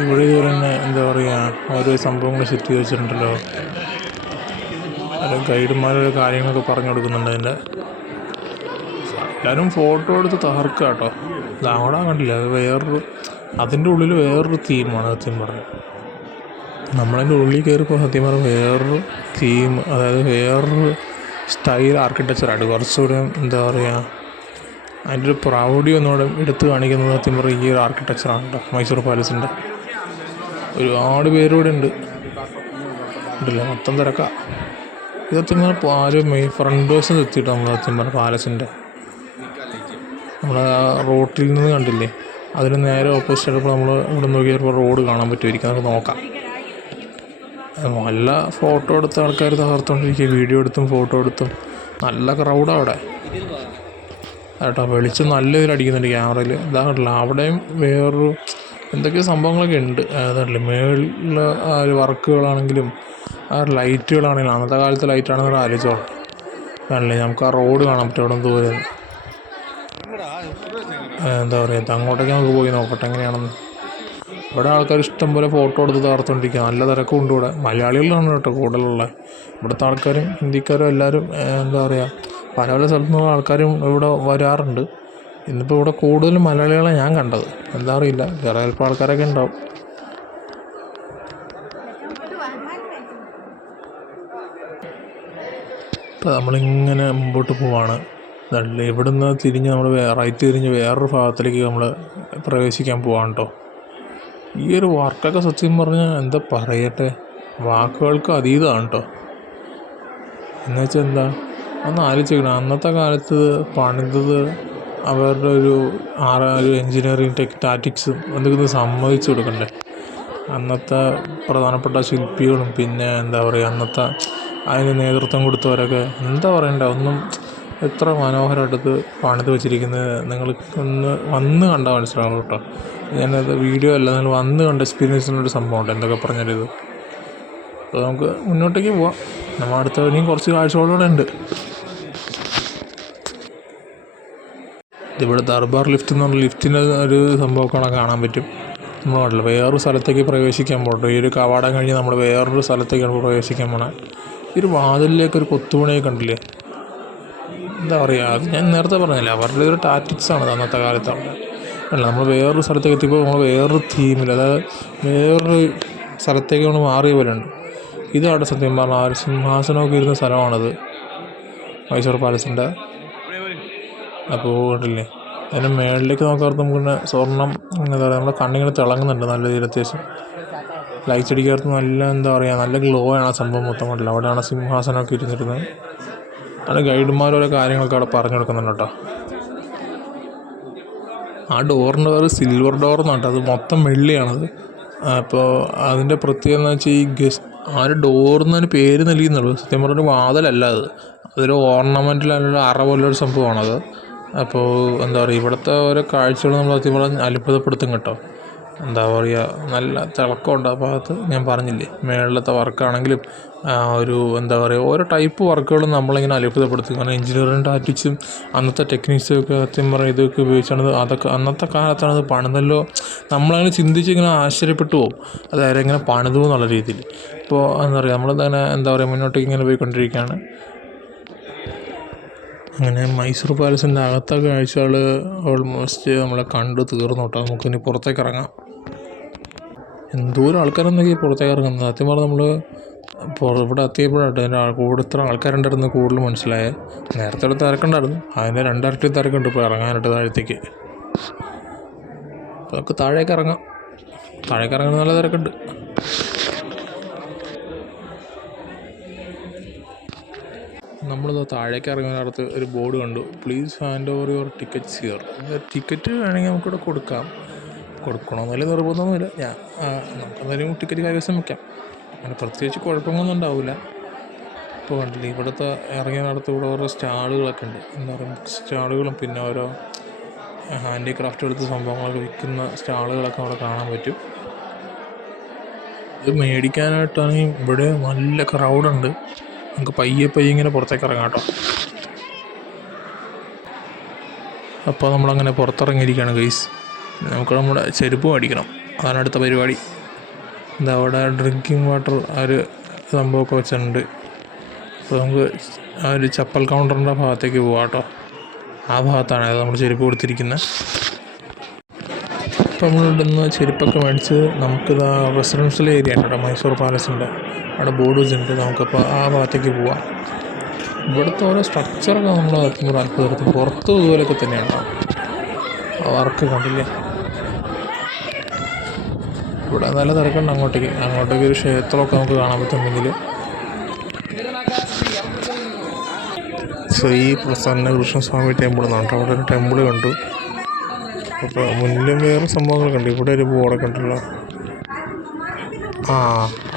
ഇവിടെ ഇതുപോലെ തന്നെ എന്താ പറയുക, ഓരോ സംഭവങ്ങൾ സെറ്റ് ചെയ്ത് വെച്ചിട്ടുണ്ടല്ലോ. ഗൈഡുമാരൊരു കാര്യങ്ങളൊക്കെ പറഞ്ഞു കൊടുക്കുന്നുണ്ട്. അതിൻ്റെ എല്ലാവരും ഫോട്ടോ എടുത്ത് തകർക്കുക കേട്ടോ. അവിടെ കണ്ടില്ല, അത് വേറൊരു, അതിൻ്റെ ഉള്ളിൽ വേറൊരു തീമാണ് സത്യം പറഞ്ഞു. നമ്മളതിൻ്റെ ഉള്ളിൽ കയറിപ്പോൾ സത്യം പറഞ്ഞാൽ വേറൊരു തീം, അതായത് വേറൊരു സ്റ്റൈൽ ആർക്കിടെക്ചറായിട്ട് കുറച്ചുകൂടെ എന്താ പറയുക, അതിൻ്റെ ഒരു പ്രൗഢി ഒന്നുകൂടെ എടുത്ത് കാണിക്കുന്നത് സത്യം പറഞ്ഞാൽ ഈ ഒരു ആർക്കിടെക്ചറാണ് കേട്ടോ. മൈസൂർ പാലസിൻ്റെ ഒരുപാട് പേരൂടെ ഉണ്ട് ഉണ്ടല്ലേ, മൊത്തം തിരക്കാം. ഇത് സത്യം പറഞ്ഞാൽ ആരും ഫ്രണ്ട് വശം എത്തിയിട്ട് നമ്മൾ സത്യം പറഞ്ഞാൽ പാലസിൻ്റെ നമ്മളെ റോട്ടിൽ നിന്ന് കണ്ടില്ലേ, അതിന് നേരെ ഓപ്പോസിറ്റ് ആയിട്ട് നമ്മൾ ഇവിടെ നോക്കിയപ്പോൾ റോഡ് കാണാൻ പറ്റുമായിരിക്കും. നമുക്ക് നോക്കാം. നല്ല ഫോട്ടോ എടുത്ത ആൾക്കാർ തകർത്തുകൊണ്ടിരിക്കുക, വീഡിയോ എടുത്തും ഫോട്ടോ എടുത്തും. നല്ല ക്രൗഡാണ് അവിടെ കേട്ടോ. വെളിച്ചം നല്ല ഇതിലടിക്കുന്നുണ്ട് ക്യാമറയിൽ. ഇതാ കണ്ടില്ല, അവിടെയും വേറൊരു എന്തൊക്കെയോ സംഭവങ്ങളൊക്കെ ഉണ്ട്. അതല്ലേ മേളിൽ ആ ഒരു വർക്കുകളാണെങ്കിലും ആ ലൈറ്റുകളാണെങ്കിലും അന്നത്തെ കാലത്തെ ലൈറ്റാണെന്നൊരു ആലോചിച്ചോളാം. അല്ലേ നമുക്ക് ആ റോഡ് കാണാൻ പറ്റും അവിടെ ദൂരെ. എന്താ പറയുക, അങ്ങോട്ടേക്ക് നമുക്ക് പോയി നോക്കട്ടെ എങ്ങനെയാണെന്ന്. ഇവിടെ ആൾക്കാർ ഇഷ്ടം പോലെ ഫോട്ടോ എടുത്ത് തകർത്തുകൊണ്ടിരിക്കുക. നല്ല തിരക്കും ഉണ്ട് ഇവിടെ. മലയാളികളാണ് കേട്ടോ കൂടുതലുള്ള. ഇവിടുത്തെ ആൾക്കാരും ഹിന്ദിക്കാരും എല്ലാവരും എന്താ പറയുക, പല പല സ്ഥലത്തു നിന്നുള്ള ആൾക്കാരും ഇവിടെ വരാറുണ്ട്. ഇന്നിപ്പോൾ ഇവിടെ കൂടുതലും മലയാളികളെ ഞാൻ കണ്ടത്. എന്താ അറിയില്ല, വേറെ ചിലപ്പോൾ ആൾക്കാരൊക്കെ ഉണ്ടാവും. ഇപ്പോൾ നമ്മളിങ്ങനെ മുമ്പോട്ട് പോവാണ്. ഇവിടുന്ന് തിരിഞ്ഞ് നമ്മൾ റൈറ്റ് തിരിഞ്ഞ് വേറൊരു ഭാഗത്തിലേക്ക് നമ്മൾ പ്രവേശിക്കാൻ പോവാണ് കേട്ടോ. ഈ ഒരു വർക്കൊക്കെ സത്യം പറഞ്ഞാൽ എന്താ പറയട്ടെ, വാക്കുകൾക്ക് അതീതമാണ് കേട്ടോ. എന്നുവെച്ചാൽ എന്താ, ഒന്ന് ആലോചിക്കണം, അന്നത്തെ കാലത്ത് പണിതത് അവരുടെ ഒരു എൻജിനീയറിങ് ടാറ്റിക്സും എന്തൊക്കെ സമ്മതിച്ചു കൊടുക്കണ്ടേ. അന്നത്തെ പ്രധാനപ്പെട്ട ശില്പികളും പിന്നെ എന്താ പറയുക, അന്നത്തെ അതിന് നേതൃത്വം കൊടുത്തവരൊക്കെ എന്താ പറയണ്ടേ, ഒന്നും എത്ര മനോഹരമായിട്ടത് പണിത് വെച്ചിരിക്കുന്നത് നിങ്ങൾ ഒന്ന് വന്ന് കണ്ടാൽ മനസ്സിലാവും കേട്ടോ. ഞാനത് വീഡിയോ അല്ല, നിങ്ങൾ വന്ന് കണ്ട എക്സ്പീരിയൻസിനൊരു സംഭവമുണ്ട് എന്തൊക്കെ പറഞ്ഞത്. അപ്പോൾ നമുക്ക് മുന്നോട്ടേക്ക് പോവാം. നമ്മൾ അടുത്ത ഇനിയും കുറച്ച് കാഴ്ചകളോടെ ഉണ്ട്. ഇതിവിടെ ദർബാർ ലിഫ്റ്റ് എന്ന് പറഞ്ഞ ലിഫ്റ്റിൻ്റെ ഒരു സംഭവമൊക്കെ കാണാൻ പറ്റും. നമ്മൾ കണ്ടില്ല, വേറൊരു സ്ഥലത്തേക്ക് പ്രവേശിക്കാൻ പോകട്ടോ. ഈ ഒരു കവാടം കഴിഞ്ഞ് നമ്മൾ വേറൊരു സ്ഥലത്തേക്കാണ് പ്രവേശിക്കാൻ പോകണം. ഈ ഒരു വാതിലിലേക്കൊരു കൊത്തുപണിയൊക്കെ കണ്ടില്ലേ, എന്താ പറയുക, അത് ഞാൻ നേരത്തെ പറഞ്ഞില്ല, അവരുടെ ഒരു ടാറ്റിക്സാണ് അന്നത്തെ കാലത്ത്. അല്ല, നമ്മൾ വേറൊരു സ്ഥലത്തേക്ക് എത്തിയപ്പോൾ നമ്മൾ വേറൊരു തീമിൽ, അതായത് വേറൊരു സ്ഥലത്തേക്ക് നമ്മൾ മാറിയ പോലെ ഉണ്ട്. ഇതാണ് സത്യം പറഞ്ഞാൽ ആ സിംഹാസനമൊക്കെ ഇരുന്ന സ്ഥലമാണത്, മൈസൂർ പാലസിൻ്റെ. അപ്പോൾ കണ്ടില്ലേ, അതിൻ്റെ മേളിലേക്ക് നോക്കാത്ത നമുക്ക് സ്വർണ്ണം എന്താ പറയുക, നമ്മുടെ കണ്ണിങ്ങനെ തിളങ്ങുന്നുണ്ട് നല്ല രീതിയിൽ. അത്യാവശ്യം ലൈറ്റ്സ് അടിക്കാത്ത നല്ല എന്താ പറയുക, നല്ല ഗ്ലോ ആണ് ആ സംഭവം മൊത്തം. കണ്ടില്ല, അവിടെയാണ് സിംഹാസനമൊക്കെ ഇരുന്നിരുന്നത്. അവിടെ ഗൈഡുമാർ ഓരോ കാര്യങ്ങളൊക്കെ അവിടെ പറഞ്ഞു കൊടുക്കുന്നുണ്ട് കേട്ടോ. ആ ഡോറിൻ്റെ പേര് സിൽവർ ഡോർ എന്നാട്ടോ, അത് മൊത്തം വെള്ളിയാണത്. അപ്പോൾ അതിൻ്റെ പ്രത്യേകത എന്ന് വെച്ചാൽ ഈ ആ ഒരു ഡോറിന് അതിന് പേര് നൽകുന്നുള്ളൂ. സത്യം പറഞ്ഞൊരു വാതിലല്ല അത്, അതൊരു ഓർണമെൻറ്റിലുള്ള അറ പോലൊരു സംഭവമാണത്. അപ്പോൾ എന്താ പറയുക, ഇവിടുത്തെ ഓരോ കാഴ്ചകൾ നമ്മൾ സത്യം പറഞ്ഞാൽ അത്ഭുതപ്പെടുത്തും കേട്ടോ. എന്താ പറയുക, നല്ല തിളക്കമുണ്ട് ആ ഭാഗത്ത്. ഞാൻ പറഞ്ഞില്ലേ, മേളിലത്തെ വർക്കാണെങ്കിലും ഒരു എന്താ പറയുക, ഓരോ ടൈപ്പ് വർക്കുകളും നമ്മളിങ്ങനെ അത്ഭുതപ്പെടുത്തും. കാരണം എഞ്ചിനീയറിംഗ് ടാറ്റിക്സും അന്നത്തെ ടെക്നിക്സും ഒക്കെ സത്യം പറഞ്ഞാൽ ഇതൊക്കെ ഉപയോഗിച്ചാണ് അതൊക്കെ അന്നത്തെ കാലത്താണ് അത് പണിതല്ലോ. നമ്മളങ്ങനെ ചിന്തിച്ച് ഇങ്ങനെ ആശ്ചര്യപ്പെട്ടു പോകും, അതായത് എങ്ങനെ പണിതു എന്നുള്ള രീതിയിൽ. ഇപ്പോൾ എന്താ പറയുക, നമ്മളിങ്ങനെ എന്താ പറയുക മുന്നോട്ടേക്ക് ഇങ്ങനെ പോയിക്കൊണ്ടിരിക്കുകയാണ്. അങ്ങനെ മൈസൂർ പാലസിൻ്റെ അകത്തെ കാഴ്ചകൾ ഓൾമോസ്റ്റ് നമ്മളെ കണ്ടു തീർന്നു കേട്ടോ. നമുക്കിനി പുറത്തേക്ക് ഇറങ്ങാം. എന്തോരം ആൾക്കാരെന്നൊക്കെ പുറത്തേക്ക് ഇറങ്ങുന്നത്. സത്യം പറഞ്ഞാൽ നമ്മൾ ഇവിടെ എത്തിയപ്പോഴാട്ടോ അതിൻ്റെ കൂടെ ഇത്ര ആൾക്കാരുണ്ടായിരുന്നു കൂടുതൽ മനസ്സിലായത്. നേരത്തെ ഇവിടെ തിരക്കുണ്ടായിരുന്നു, അതിൻ്റെ രണ്ടരട്ടി തിരക്കുണ്ട് ഇപ്പോൾ ഇറങ്ങാനായിട്ട് താഴത്തേക്ക്. അപ്പോൾ നമുക്ക് താഴേക്ക് ഇറങ്ങാം. താഴേക്ക് ഇറങ്ങാൻ നല്ല തിരക്കുണ്ട്. നമ്മളിത് താഴേക്ക് ഇറങ്ങുന്നിടത്ത് ഒരു ബോർഡ് കണ്ടു, please hand over your tickets here. Ticket വേണമെങ്കിൽ നമുക്കിവിടെ കൊടുക്കാം, കൊടുക്കണമെന്നല്ല നിർബന്ധമൊന്നുമില്ല. നമുക്കെന്തായാലും ടിക്കറ്റ് കൈവശം വയ്ക്കാം. അങ്ങനെ പ്രത്യേകിച്ച് കുഴപ്പങ്ങളൊന്നും ഉണ്ടാവില്ല. ഇപ്പോൾ കണ്ടില്ലേ ഇവിടുത്തെ ഇറങ്ങിയതിനടുത്ത് ഇവിടെ ഓരോ സ്റ്റാളുകളൊക്കെ ഉണ്ട്. എന്താ പറയുക, ബുക്ക് സ്റ്റാളുകളും പിന്നെ ഓരോ ഹാൻഡിക്രാഫ്റ്റ് എടുത്ത സംഭവങ്ങളൊക്കെ വിൽക്കുന്ന സ്റ്റാളുകളൊക്കെ അവിടെ കാണാൻ പറ്റും. ഇത് മേടിക്കാനായിട്ടാണെങ്കിൽ ഇവിടെ നല്ല ക്രൗഡുണ്ട്. നമുക്ക് പയ്യെ ഇങ്ങനെ പുറത്തേക്ക് ഇറങ്ങാം കേട്ടോ. അപ്പോൾ നമ്മളങ്ങനെ പുറത്തിറങ്ങിയിരിക്കുകയാണ് ഗൈസ്. നമുക്ക് നമ്മുടെ ചെരുപ്പ് മേടിക്കണം, അതാണ് അടുത്ത പരിപാടി. എന്താ അവിടെ ഡ്രിങ്കിങ് വാട്ടർ ആ ഒരു സംഭവമൊക്കെ വെച്ചിട്ടുണ്ട്. അപ്പോൾ നമുക്ക് ആ ഒരു ചപ്പൽ കൗണ്ടറിൻ്റെ ഭാഗത്തേക്ക് പോകാം കേട്ടോ. ആ ഭാഗത്താണ് നമ്മൾ ചെരുപ്പ് കൊടുത്തിരിക്കുന്നത്. അപ്പോൾ നമ്മളിവിടെ നിന്ന് ചെരുപ്പൊക്കെ മേടിച്ച് നമുക്കിത് റെസിഡൻഷ്യൽ ഏരിയ ഉണ്ട് കേട്ടോ, മൈസൂർ പാലസിൻ്റെ അവിടെ ബോർഡ് വെച്ചിട്ടുണ്ട്. നമുക്കപ്പോൾ ആ ഭാഗത്തേക്ക് പോവാം. ഇവിടുത്തെ ഓരോ സ്ട്രക്ചറൊക്കെ നമ്മൾ അത്ഭുതപ്പെടുത്തും. പുറത്തും ഇതുപോലെയൊക്കെ തന്നെയാണ് ആ വർക്ക് കണ്ടില്ലേ. ഇവിടെ നല്ല തിരക്കുണ്ട്. അങ്ങോട്ടേക്ക് ഒരു ക്ഷേത്രമൊക്കെ നമുക്ക് കാണാൻ പറ്റുമെങ്കിൽ ശ്രീ പ്രസന്ന കൃഷ്ണസ്വാമി ടെമ്പിൾ എന്നാണ് കേട്ടോ. അവിടെ ഒരു ടെമ്പിൾ കണ്ടു. അപ്പോൾ മുന്നിലും വേറെ സംഭവങ്ങളൊക്കെ ഉണ്ട്. ഇവിടെ ഒരു ബോർഡൊക്കെ ഉണ്ടല്ലോ.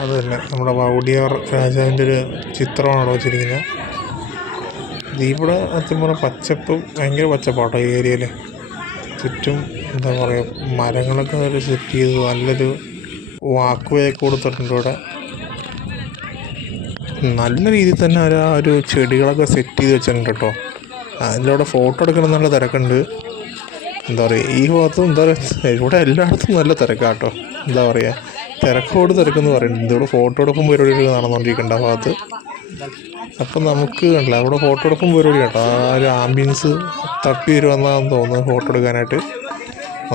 അത് തന്നെ നമ്മുടെ വൗഡിയാർ രാജാവിൻ്റെ ഒരു ചിത്രമാണ് അവിടെ വെച്ചിരിക്കുന്നത്. ഇവിടെ സത്യം പറഞ്ഞാൽ പച്ചപ്പ് ഭയങ്കര പച്ചപ്പാട്ടോ ഈ ഏരിയയിൽ. ചുറ്റും എന്താ പറയുക, മരങ്ങളൊക്കെ ഒരു സെറ്റ് ചെയ്ത് നല്ലൊരു വാക്ക് വേ കൊടുത്തിട്ടുണ്ട് ഇവിടെ. നല്ല രീതിയിൽ തന്നെ ആ ഒരു ചെടികളൊക്കെ സെറ്റ് ചെയ്ത് വെച്ചിട്ടുണ്ട് കേട്ടോ. അതിലൂടെ ഫോട്ടോ എടുക്കണം നല്ല തിരക്കുണ്ട്. എന്താ പറയുക, ഈ ഭാഗത്തും എന്താ പറയുക, ഇവിടെ എല്ലായിടത്തും നല്ല തിരക്കാണ് കേട്ടോ. എന്താ പറയുക, തിരക്കെന്ന് പറയുന്നുണ്ട്. ഇവിടെ ഫോട്ടോ എടുപ്പും പരിപാടികൾ നടന്നുകൊണ്ടിരിക്കേണ്ട ആ ഭാഗത്ത്. അപ്പം നമുക്ക് കണ്ടില്ല അവിടെ ഫോട്ടോ എടുപ്പും പരിപാടി കേട്ടോ. ആ ഒരു ആംബിയൻസ് തപ്പി വരുമെന്നാണെന്ന് തോന്നുന്നത് ഫോട്ടോ എടുക്കാനായിട്ട്.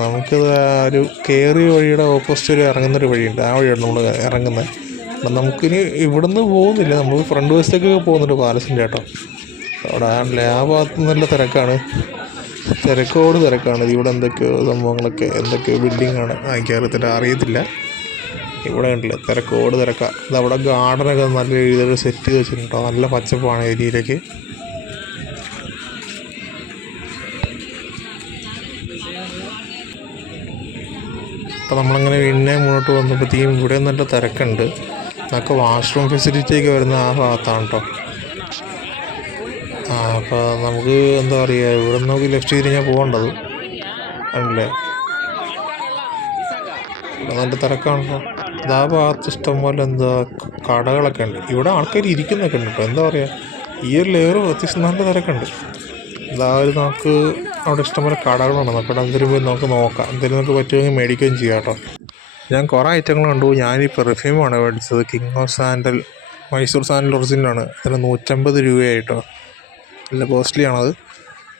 നമുക്കത് ആ ഒരു കയറിയ വഴിയുടെ ഓപ്പോസിറ്റ് ഒരു ഇറങ്ങുന്നൊരു വഴിയുണ്ട്. ആ വഴിയാണ് നമ്മൾ ഇറങ്ങുന്നത്. അപ്പം നമുക്കിനി ഇവിടുന്ന് പോകുന്നില്ല, നമ്മൾ ഫ്രണ്ട് വശത്തേക്കൊക്കെ പോകുന്നുണ്ട് പാലസിൻ്റെ കേട്ടോ. അവിടെ ആണല്ലേ ആ ഭാഗത്ത് നല്ല തിരക്കാണ്, തിരക്കാണ്. ഇവിടെ എന്തൊക്കെയോ സംഭവങ്ങളൊക്കെ, എന്തൊക്കെയോ ബിൽഡിങ്ങാണ് എനിക്കറിയത്തില്ല, അറിയത്തില്ല. ഇവിടെ കണ്ടില്ല തിരക്കാണ്. ഇതവിടെ ഗാർഡനൊക്കെ നല്ല രീതിയിൽ സെറ്റ് ചെയ്ത് വെച്ചിട്ടുണ്ടോ. നല്ല പച്ചപ്പാണ് ഏരിയയിലേക്ക്. അപ്പോൾ നമ്മളങ്ങനെ പിന്നെ മുന്നോട്ട് വന്നപ്പോഴത്തേക്കും ഇവിടെ നല്ല തിരക്കുണ്ട്. നമുക്ക് വാഷ്റൂം ഫെസിലിറ്റിയൊക്കെ വരുന്ന ആ ഭാഗത്താണ് കേട്ടോ. അപ്പോൾ നമുക്ക് എന്താ പറയുക, ഇവിടെ നമുക്ക് ലെഫ്റ്റ് തിരിഞ്ഞാൽ പോകേണ്ടത് അല്ലേ. ഇവിടെ നല്ല തിരക്കാണല്ലോ. ആ ഭാഗത്ത് ഇഷ്ടംപോലെ എന്താ കടകളൊക്കെ ഉണ്ട്. ഇവിടെ ആൾക്കാർ ഇരിക്കുന്നൊക്കെ ഉണ്ട് കേട്ടോ. എന്താ പറയുക, ഈ ഒരു ലെയർ അത്യാവശ്യം നല്ല തിരക്കുണ്ട്. അതായത് നമുക്ക് അവിടെ ഇഷ്ടംപോലെ കടകളുണ്ട്. നമുക്ക് എന്തെങ്കിലും പോയി നമുക്ക് നോക്കാം, എന്തെങ്കിലും നമുക്ക് പറ്റുമെങ്കിൽ മേടിക്കുകയും ചെയ്യാം കേട്ടോ. ഞാൻ കുറേ ഐറ്റങ്ങൾ കണ്ടു. ഞാനീ പെർഫ്യൂമാണ് മേടിച്ചത്, king of sandal, Mysore sandal ഒറിജിനലാണ്. അതിന് 150 രൂപയായിട്ടോ, നല്ല കോസ്റ്റ്ലി ആണത്.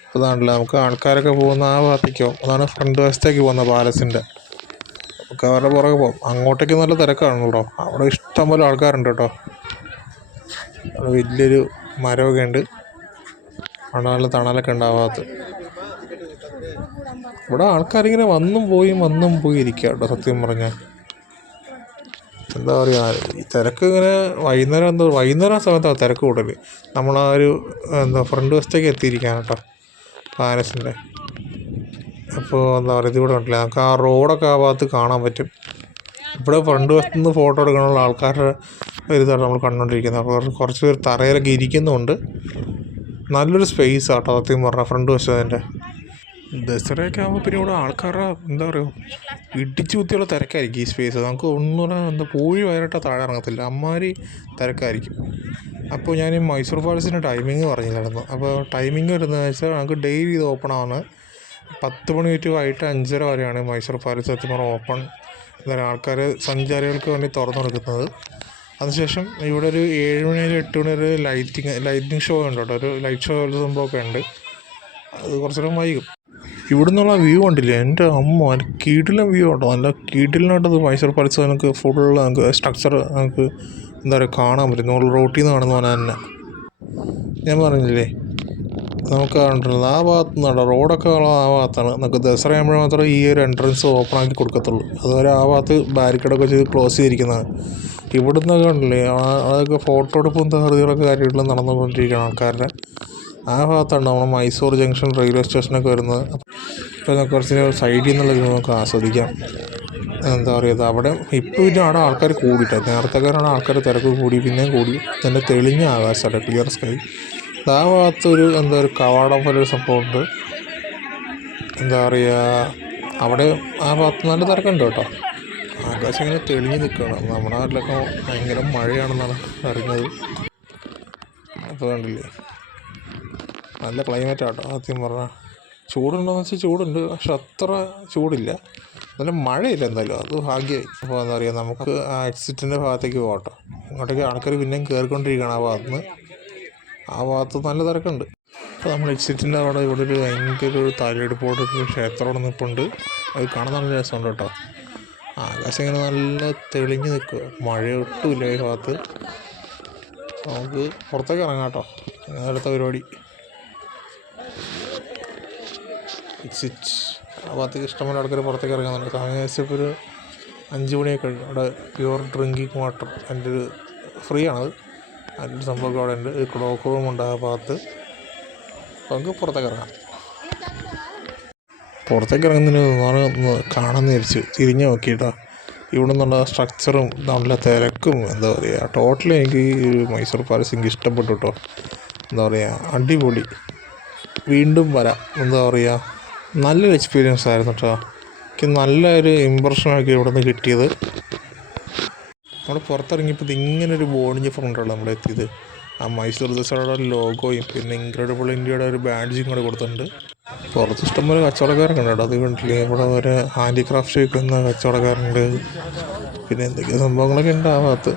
അപ്പോൾ അതാണല്ലോ നമുക്ക് ആൾക്കാരൊക്കെ പോകുന്ന ആ ഭാഗത്തേക്കോ, അതാണ് ഫ്രണ്ട് വശത്തേക്ക് പോകുന്ന പാലസിൻ്റെ. നമുക്ക് അവരുടെ പുറകെ പോകും. അങ്ങോട്ടേക്ക് നല്ല തിരക്കാണ് കേട്ടോ. അവിടെ ഇഷ്ടംപോലെ ആൾക്കാരുണ്ട് കേട്ടോ. അവിടെ വലിയൊരു മരമൊക്കെ ഉണ്ട്. അവിടെ നല്ല തണലൊക്കെ ഉണ്ട് ആ ഭാഗത്ത്. ഇവിടെ ആൾക്കാരിങ്ങനെ വന്നും പോയി ഇരിക്കുക കേട്ടോ. സത്യം പറഞ്ഞാൽ എന്താ പറയുക, ഈ തിരക്ക് ഇങ്ങനെ വൈകുന്നേരം സമയത്താണ് തിരക്ക് കൂടുതൽ. നമ്മളാ ഒരു ഫ്രണ്ട് വശത്തേക്ക് എത്തിയിരിക്കുകയാണ് കേട്ടോ പാലസിൻ്റെ. അപ്പോൾ എന്താ പറയുക, ഇതിവിടെ ഉണ്ടല്ലേ, നമുക്ക് ആ റോഡൊക്കെ ആ ഭാഗത്ത് കാണാൻ പറ്റും. ഇവിടെ ഫ്രണ്ട് വശത്ത് നിന്ന് ഫോട്ടോ എടുക്കാനുള്ള ആൾക്കാരുടെ ഒരു ഇതാണ് നമ്മൾ കണ്ടുകൊണ്ടിരിക്കുന്നത്. അപ്പോൾ കുറച്ച് പേർ തറയിലൊക്കെ ഇരിക്കുന്നുണ്ട്. നല്ലൊരു സ്പേസ് ആട്ടോ സത്യം പറഞ്ഞാൽ ഫ്രണ്ട് വശത്തിൻ്റെ. ദസറയൊക്കെ ആകുമ്പോൾ പിന്നെ ഇവിടെ ആൾക്കാരുടെ എന്താ പറയുക, ഇടിച്ചു കുത്തിയുള്ള തിരക്കായിരിക്കും ഈ സ്പേസ്. നമുക്ക് ഒന്നും പോയി വയറിട്ടാൽ താഴെ ഇറങ്ങത്തില്ല, അമ്മാതിരി തിരക്കായിരിക്കും. അപ്പോൾ ഞാൻ ഈ മൈസൂർ പാലസിൻ്റെ ടൈമിങ് പറഞ്ഞില്ലായിരുന്നു. അപ്പോൾ ടൈമിങ് വരുന്നതെന്ന് വെച്ചാൽ നമുക്ക് ഡെയിലി ഇത് ഓപ്പൺ ആവുന്നത് 10 മണി ടു വൈകിട്ട് 5:30 വരെയാണ് മൈസൂർ പാലസ് സത്യം പറഞ്ഞാൽ ഓപ്പൺ. എന്താ ആൾക്കാർ സഞ്ചാരികൾക്ക് വേണ്ടി തുറന്നു കൊടുക്കുന്നത്. അതിനുശേഷം ഇവിടെ ഒരു 7 മണി വരെ 8 മണി വരെ ലൈറ്റിംഗ് ഷോ ഉണ്ട് കേട്ടോ. ഒരു ലൈറ്റ് ഷോ ഒരു സംഭവമൊക്കെ ഉണ്ട്. അത് കുറച്ച് നേരം വൈകും. ഇവിടെ നിന്നുള്ള വ്യൂ കണ്ടില്ലേ, എൻ്റെ അമ്മ നല്ല കീടിലും വ്യൂ ഉണ്ടോ. നല്ല കീടിലിനായിട്ടത് മൈസൂർ പാലസ് നമുക്ക് ഫുള്ള് നമുക്ക് സ്ട്രക്ചർ നമുക്ക് എന്താ പറയുക കാണാൻ പറ്റും. നമ്മൾ റോട്ടിൽ നിന്ന് കാണുന്ന പോലെ തന്നെ. ഞാൻ പറഞ്ഞില്ലേ നമുക്ക് കണ്ടിട്ടുള്ളത് ആ ഭാഗത്തു നിന്നാണ് റോഡൊക്കെ ഉള്ള ആ ഭാഗത്താണ്. നമുക്ക് ദസറ ആകുമ്പോൾ മാത്രമേ ഈ ഒരു എൻട്രൻസ് ഓപ്പൺ ആക്കി കൊടുക്കത്തുള്ളൂ. അതുവരെ ആ ഭാഗത്ത് ബാരിക്കേഡൊക്കെ ചെയ്ത് ക്ലോസ് ചെയ്തിരിക്കുന്നതാണ്. ഇവിടെ നിന്നൊക്കെ ഉണ്ടല്ലേ അതൊക്കെ ഫോട്ടോ എടുപ്പും തകൃതികളൊക്കെ കാര്യങ്ങളും നടന്നുകൊണ്ടിരിക്കുകയാണ് ആൾക്കാരുടെ. ആ ഭാഗത്താണ് നമ്മൾ മൈസൂർ ജംഗ്ഷൻ റെയിൽവേ സ്റ്റേഷനൊക്കെ വരുന്നത്. അപ്പോൾ കുറച്ച് സൈഡിൽ നിന്നുള്ള വ്യൂ നമുക്ക് ആസ്വദിക്കാം. എന്താ പറയുക, അവിടെ ഇപ്പോൾ പിന്നെ അവിടെ ആൾക്കാർ കൂടിയിട്ടോ. നേരത്തെക്കാരാണ് ആൾക്കാർ തിരക്ക് കൂടി, പിന്നെയും കൂടി. നല്ല തെളിഞ്ഞ ആകാശമല്ല, ക്ലിയർ സ്കൈ. ആ ഭാഗത്തൊരു ഒരു കവാടം പോലെ ഒരു സംഭവമുണ്ട്. എന്താ പറയുക, അവിടെ ആ ഭാഗത്ത് നല്ല തിരക്കുണ്ട് കേട്ടോ. ആകാശം ഇങ്ങനെ തെളിഞ്ഞ് നിൽക്കുകയാണ്. നമ്മുടെ നാട്ടിലൊക്കെ ഭയങ്കര മഴയാണെന്നാണ് അറിഞ്ഞത്. അപ്പോൾ കണ്ടില്ലേ, നല്ല ക്ലൈമറ്റ് ആട്ടോ. ആദ്യം പറഞ്ഞാൽ ചൂടുണ്ടോയെന്ന് വെച്ചാൽ ചൂടുണ്ട്, പക്ഷെ അത്ര ചൂടില്ല. നല്ല മഴയില്ല എന്തായാലും, അത് ഭാഗ്യമായി. അപ്പോൾ എന്താ പറയുക, നമുക്ക് ആ എക്സിറ്റിൻ്റെ ഭാഗത്തേക്ക് പോകട്ടോ. ഇങ്ങോട്ടേക്ക് ആൾക്കാർ പിന്നെയും കയറിക്കൊണ്ടിരിക്കുകയാണ് ആ ഭാഗത്തുനിന്ന്. ആ ഭാഗത്ത് നല്ല തിരക്കുണ്ട്. അപ്പോൾ നമ്മൾ എക്സിറ്റിൻ്റെ അവിടെ ഇവിടെ ഒരു ഭയങ്കര ഒരു തലയെടുപ്പോടൊരു ക്ഷേത്രം നിൽപ്പുണ്ട്. അത് കാണാൻ നല്ല രസമുണ്ട് കേട്ടോ. ആകാശം ഇങ്ങനെ നല്ല തെളിഞ്ഞ് നിൽക്കുക, മഴ ഒട്ടുമില്ല ഈ ഭാഗത്ത്. നമുക്ക് പുറത്തേക്ക് ഇറങ്ങാം കേട്ടോ. അടുത്ത പരിപാടി എക്സിറ്റ്. ആ ഭാഗത്തേക്ക് ഇഷ്ടംപോലെ ആൾക്കാർ പുറത്തേക്ക് ഇറങ്ങുന്നുണ്ട്. സമയം വെച്ചപ്പോൾ ഒരു 5 മണിയൊക്കെ കഴിഞ്ഞു. അവിടെ പ്യുവർ ഡ്രിങ്കിങ് വാട്ടർ അതിൻ്റെ ഒരു ഫ്രീ ആണത്. അതിൻ്റെ ഒരു സംഭവമൊക്കെ അവിടെ ഉണ്ട്. ഒരു ക്ലോക്ക് റൂം ഉണ്ട് ആ ഭാഗത്ത്. അപ്പോൾ നമുക്ക് പുറത്തേക്ക് ഇറങ്ങാം. പുറത്തേക്ക് ഇറങ്ങുന്നതിന് കാണാമെന്ന് വിചാരിച്ച് തിരിഞ്ഞ് നോക്കിയിട്ടാ. ഇവിടെ നിന്നുള്ള സ്ട്രക്ചറും നല്ല തിരക്കും എന്താ പറയുക, ടോട്ടലി എനിക്ക് ഈ മൈസൂർ പാലസ് എനിക്ക് ഇഷ്ടപ്പെട്ടു കേട്ടോ. എന്താ പറയുക, അടിപൊളി. വീണ്ടും വരാം. എന്താ പറയുക, നല്ലൊരു എക്സ്പീരിയൻസ് ആയിരുന്നു കേട്ടോ. എനിക്ക് നല്ലൊരു ഇമ്പ്രഷനൊക്കെ ഇവിടെ നിന്ന് കിട്ടിയത്. നമ്മൾ പുറത്തിറങ്ങിയപ്പോൾ ഇങ്ങനൊരു ബോർഡിൻ്റെ ഫ്രണ്ടാണ് നമ്മൾ എത്തിയത്. ആ മൈസൂർ ദസറയുടെ ലോഗോയും പിന്നെ ഇൻക്രെഡിബിൾ ഇന്ത്യയുടെ ഒരു ബാഡ്ജും കൂടെ കൊടുത്തിട്ടുണ്ട്. പുറത്ത് ഇഷ്ടംപോലെ കച്ചവടക്കാരൊക്കെ ഉണ്ട് കേട്ടോ. അത് കണ്ടില്ലേ, ഇവിടെ ഒരു ഹാൻഡിക്രാഫ്റ്റ് വിൽക്കുന്ന കച്ചവടക്കാരുണ്ട്. പിന്നെ എന്തൊക്കെയോ സംഭവങ്ങളൊക്കെ ഉണ്ട് ആ ഭാഗത്ത്.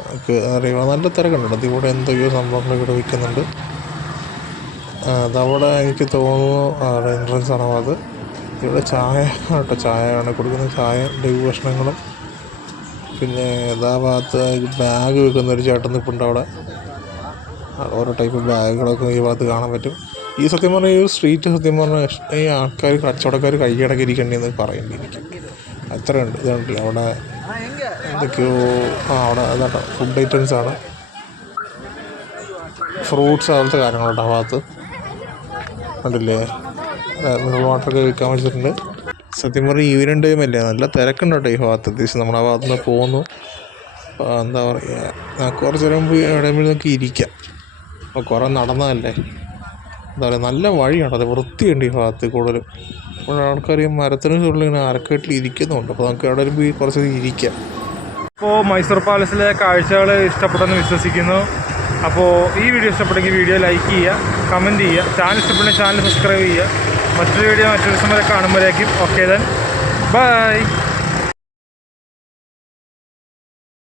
നമുക്ക് അറിയുക, നല്ല തിരക്കുണ്ട് കേട്ടോ. ഇവിടെ എന്തൊക്കെയോ സംഭവങ്ങളൊക്കെ ഇവിടെ വിൽക്കുന്നുണ്ട്. അതവിടെ എനിക്ക് തോന്നുന്നു അവിടെ എൻട്രൻസ് ആണ് അത്. ഇവിടെ ചായ കേട്ടോ, ചായയാണ് കൊടുക്കുന്നത്. ചായ ലഘു ഭക്ഷണങ്ങളും പിന്നെ എല്ലാ ഭാഗത്ത് ബാഗ് വെക്കുന്നൊരു ചേട്ടൻ നിൽപ്പുണ്ട് അവിടെ. ഓരോ ടൈപ്പ് ബാഗുകളൊക്കെ ഈ ഭാഗത്ത് കാണാൻ പറ്റും. ഈ സത്യം പറഞ്ഞാൽ ഈ സ്ട്രീറ്റ് സത്യം പറഞ്ഞാൽ ഈ ആൾക്കാർ കച്ചവടക്കാർ കൈയടക്കിയിരിക്കേണ്ടതെന്ന് പറയേണ്ടി എനിക്ക് അത്രയുണ്ട്. ഇതുണ്ടല്ലോ അവിടെ എന്തൊക്കെയോ അവിടെ അതാട്ടോ ഫുഡ് ഐറ്റംസാണ്, ഫ്രൂട്ട്സ് അതുപോലത്തെ കാര്യങ്ങളുണ്ട് ആ ഭാഗത്ത്. കണ്ടില്ലേ, മിനറൽ വാട്ടറൊക്കെ വിൽക്കാൻ വെച്ചിട്ടുണ്ട്. സത്യം പറഞ്ഞാൽ ഈവനിങ് ടൈം അല്ലേ, നല്ല തിരക്കുണ്ട് കേട്ടോ ഈ ഭാഗത്ത്. അത്യാവശ്യം നമ്മൾ ആ ഭാഗത്ത് നിന്ന് പോകുന്നു. എന്താ പറയുക, കുറച്ച് നേരം പോയി എവിടെയെങ്കിലും നോക്കി ഇരിക്കാം. അപ്പോൾ കുറേ നടന്നതല്ലേ. എന്താ പറയുക, നല്ല വഴിയാണ്, അത് വൃത്തിയുണ്ട് ഈ ഭാഗത്ത് കൂടുതലും. അപ്പോൾ ആൾക്കാർ ഈ മരത്തിന് ചുള്ളിൽ ഇങ്ങനെ അരക്കെട്ടിൽ ഇരിക്കുന്നുണ്ട്. അപ്പോൾ നമുക്ക് എവിടെ പോയി കുറച്ച് ഇരിക്കാം. അപ്പോൾ മൈസൂർ പാലസിലെ കാഴ്ചകൾ ഇഷ്ടപ്പെട്ടെന്ന് വിശ്വസിക്കുന്നു. അപ്പോൾ ഈ വീഡിയോ ഇഷ്ടപ്പെട്ടെങ്കിൽ വീഡിയോ ലൈക്ക് ചെയ്യുക, കമൻറ്റ് ചെയ്യുക. ചാനൽ ഇഷ്ടപ്പെട്ടെങ്കിൽ ചാനൽ സബ്സ്ക്രൈബ് ചെയ്യുക. മറ്റൊരു വീഡിയോ മറ്റൊരു ദിവസം വരെ കാണുമ്പോഴേക്കും ഓക്കെ ദെൻ ബൈ.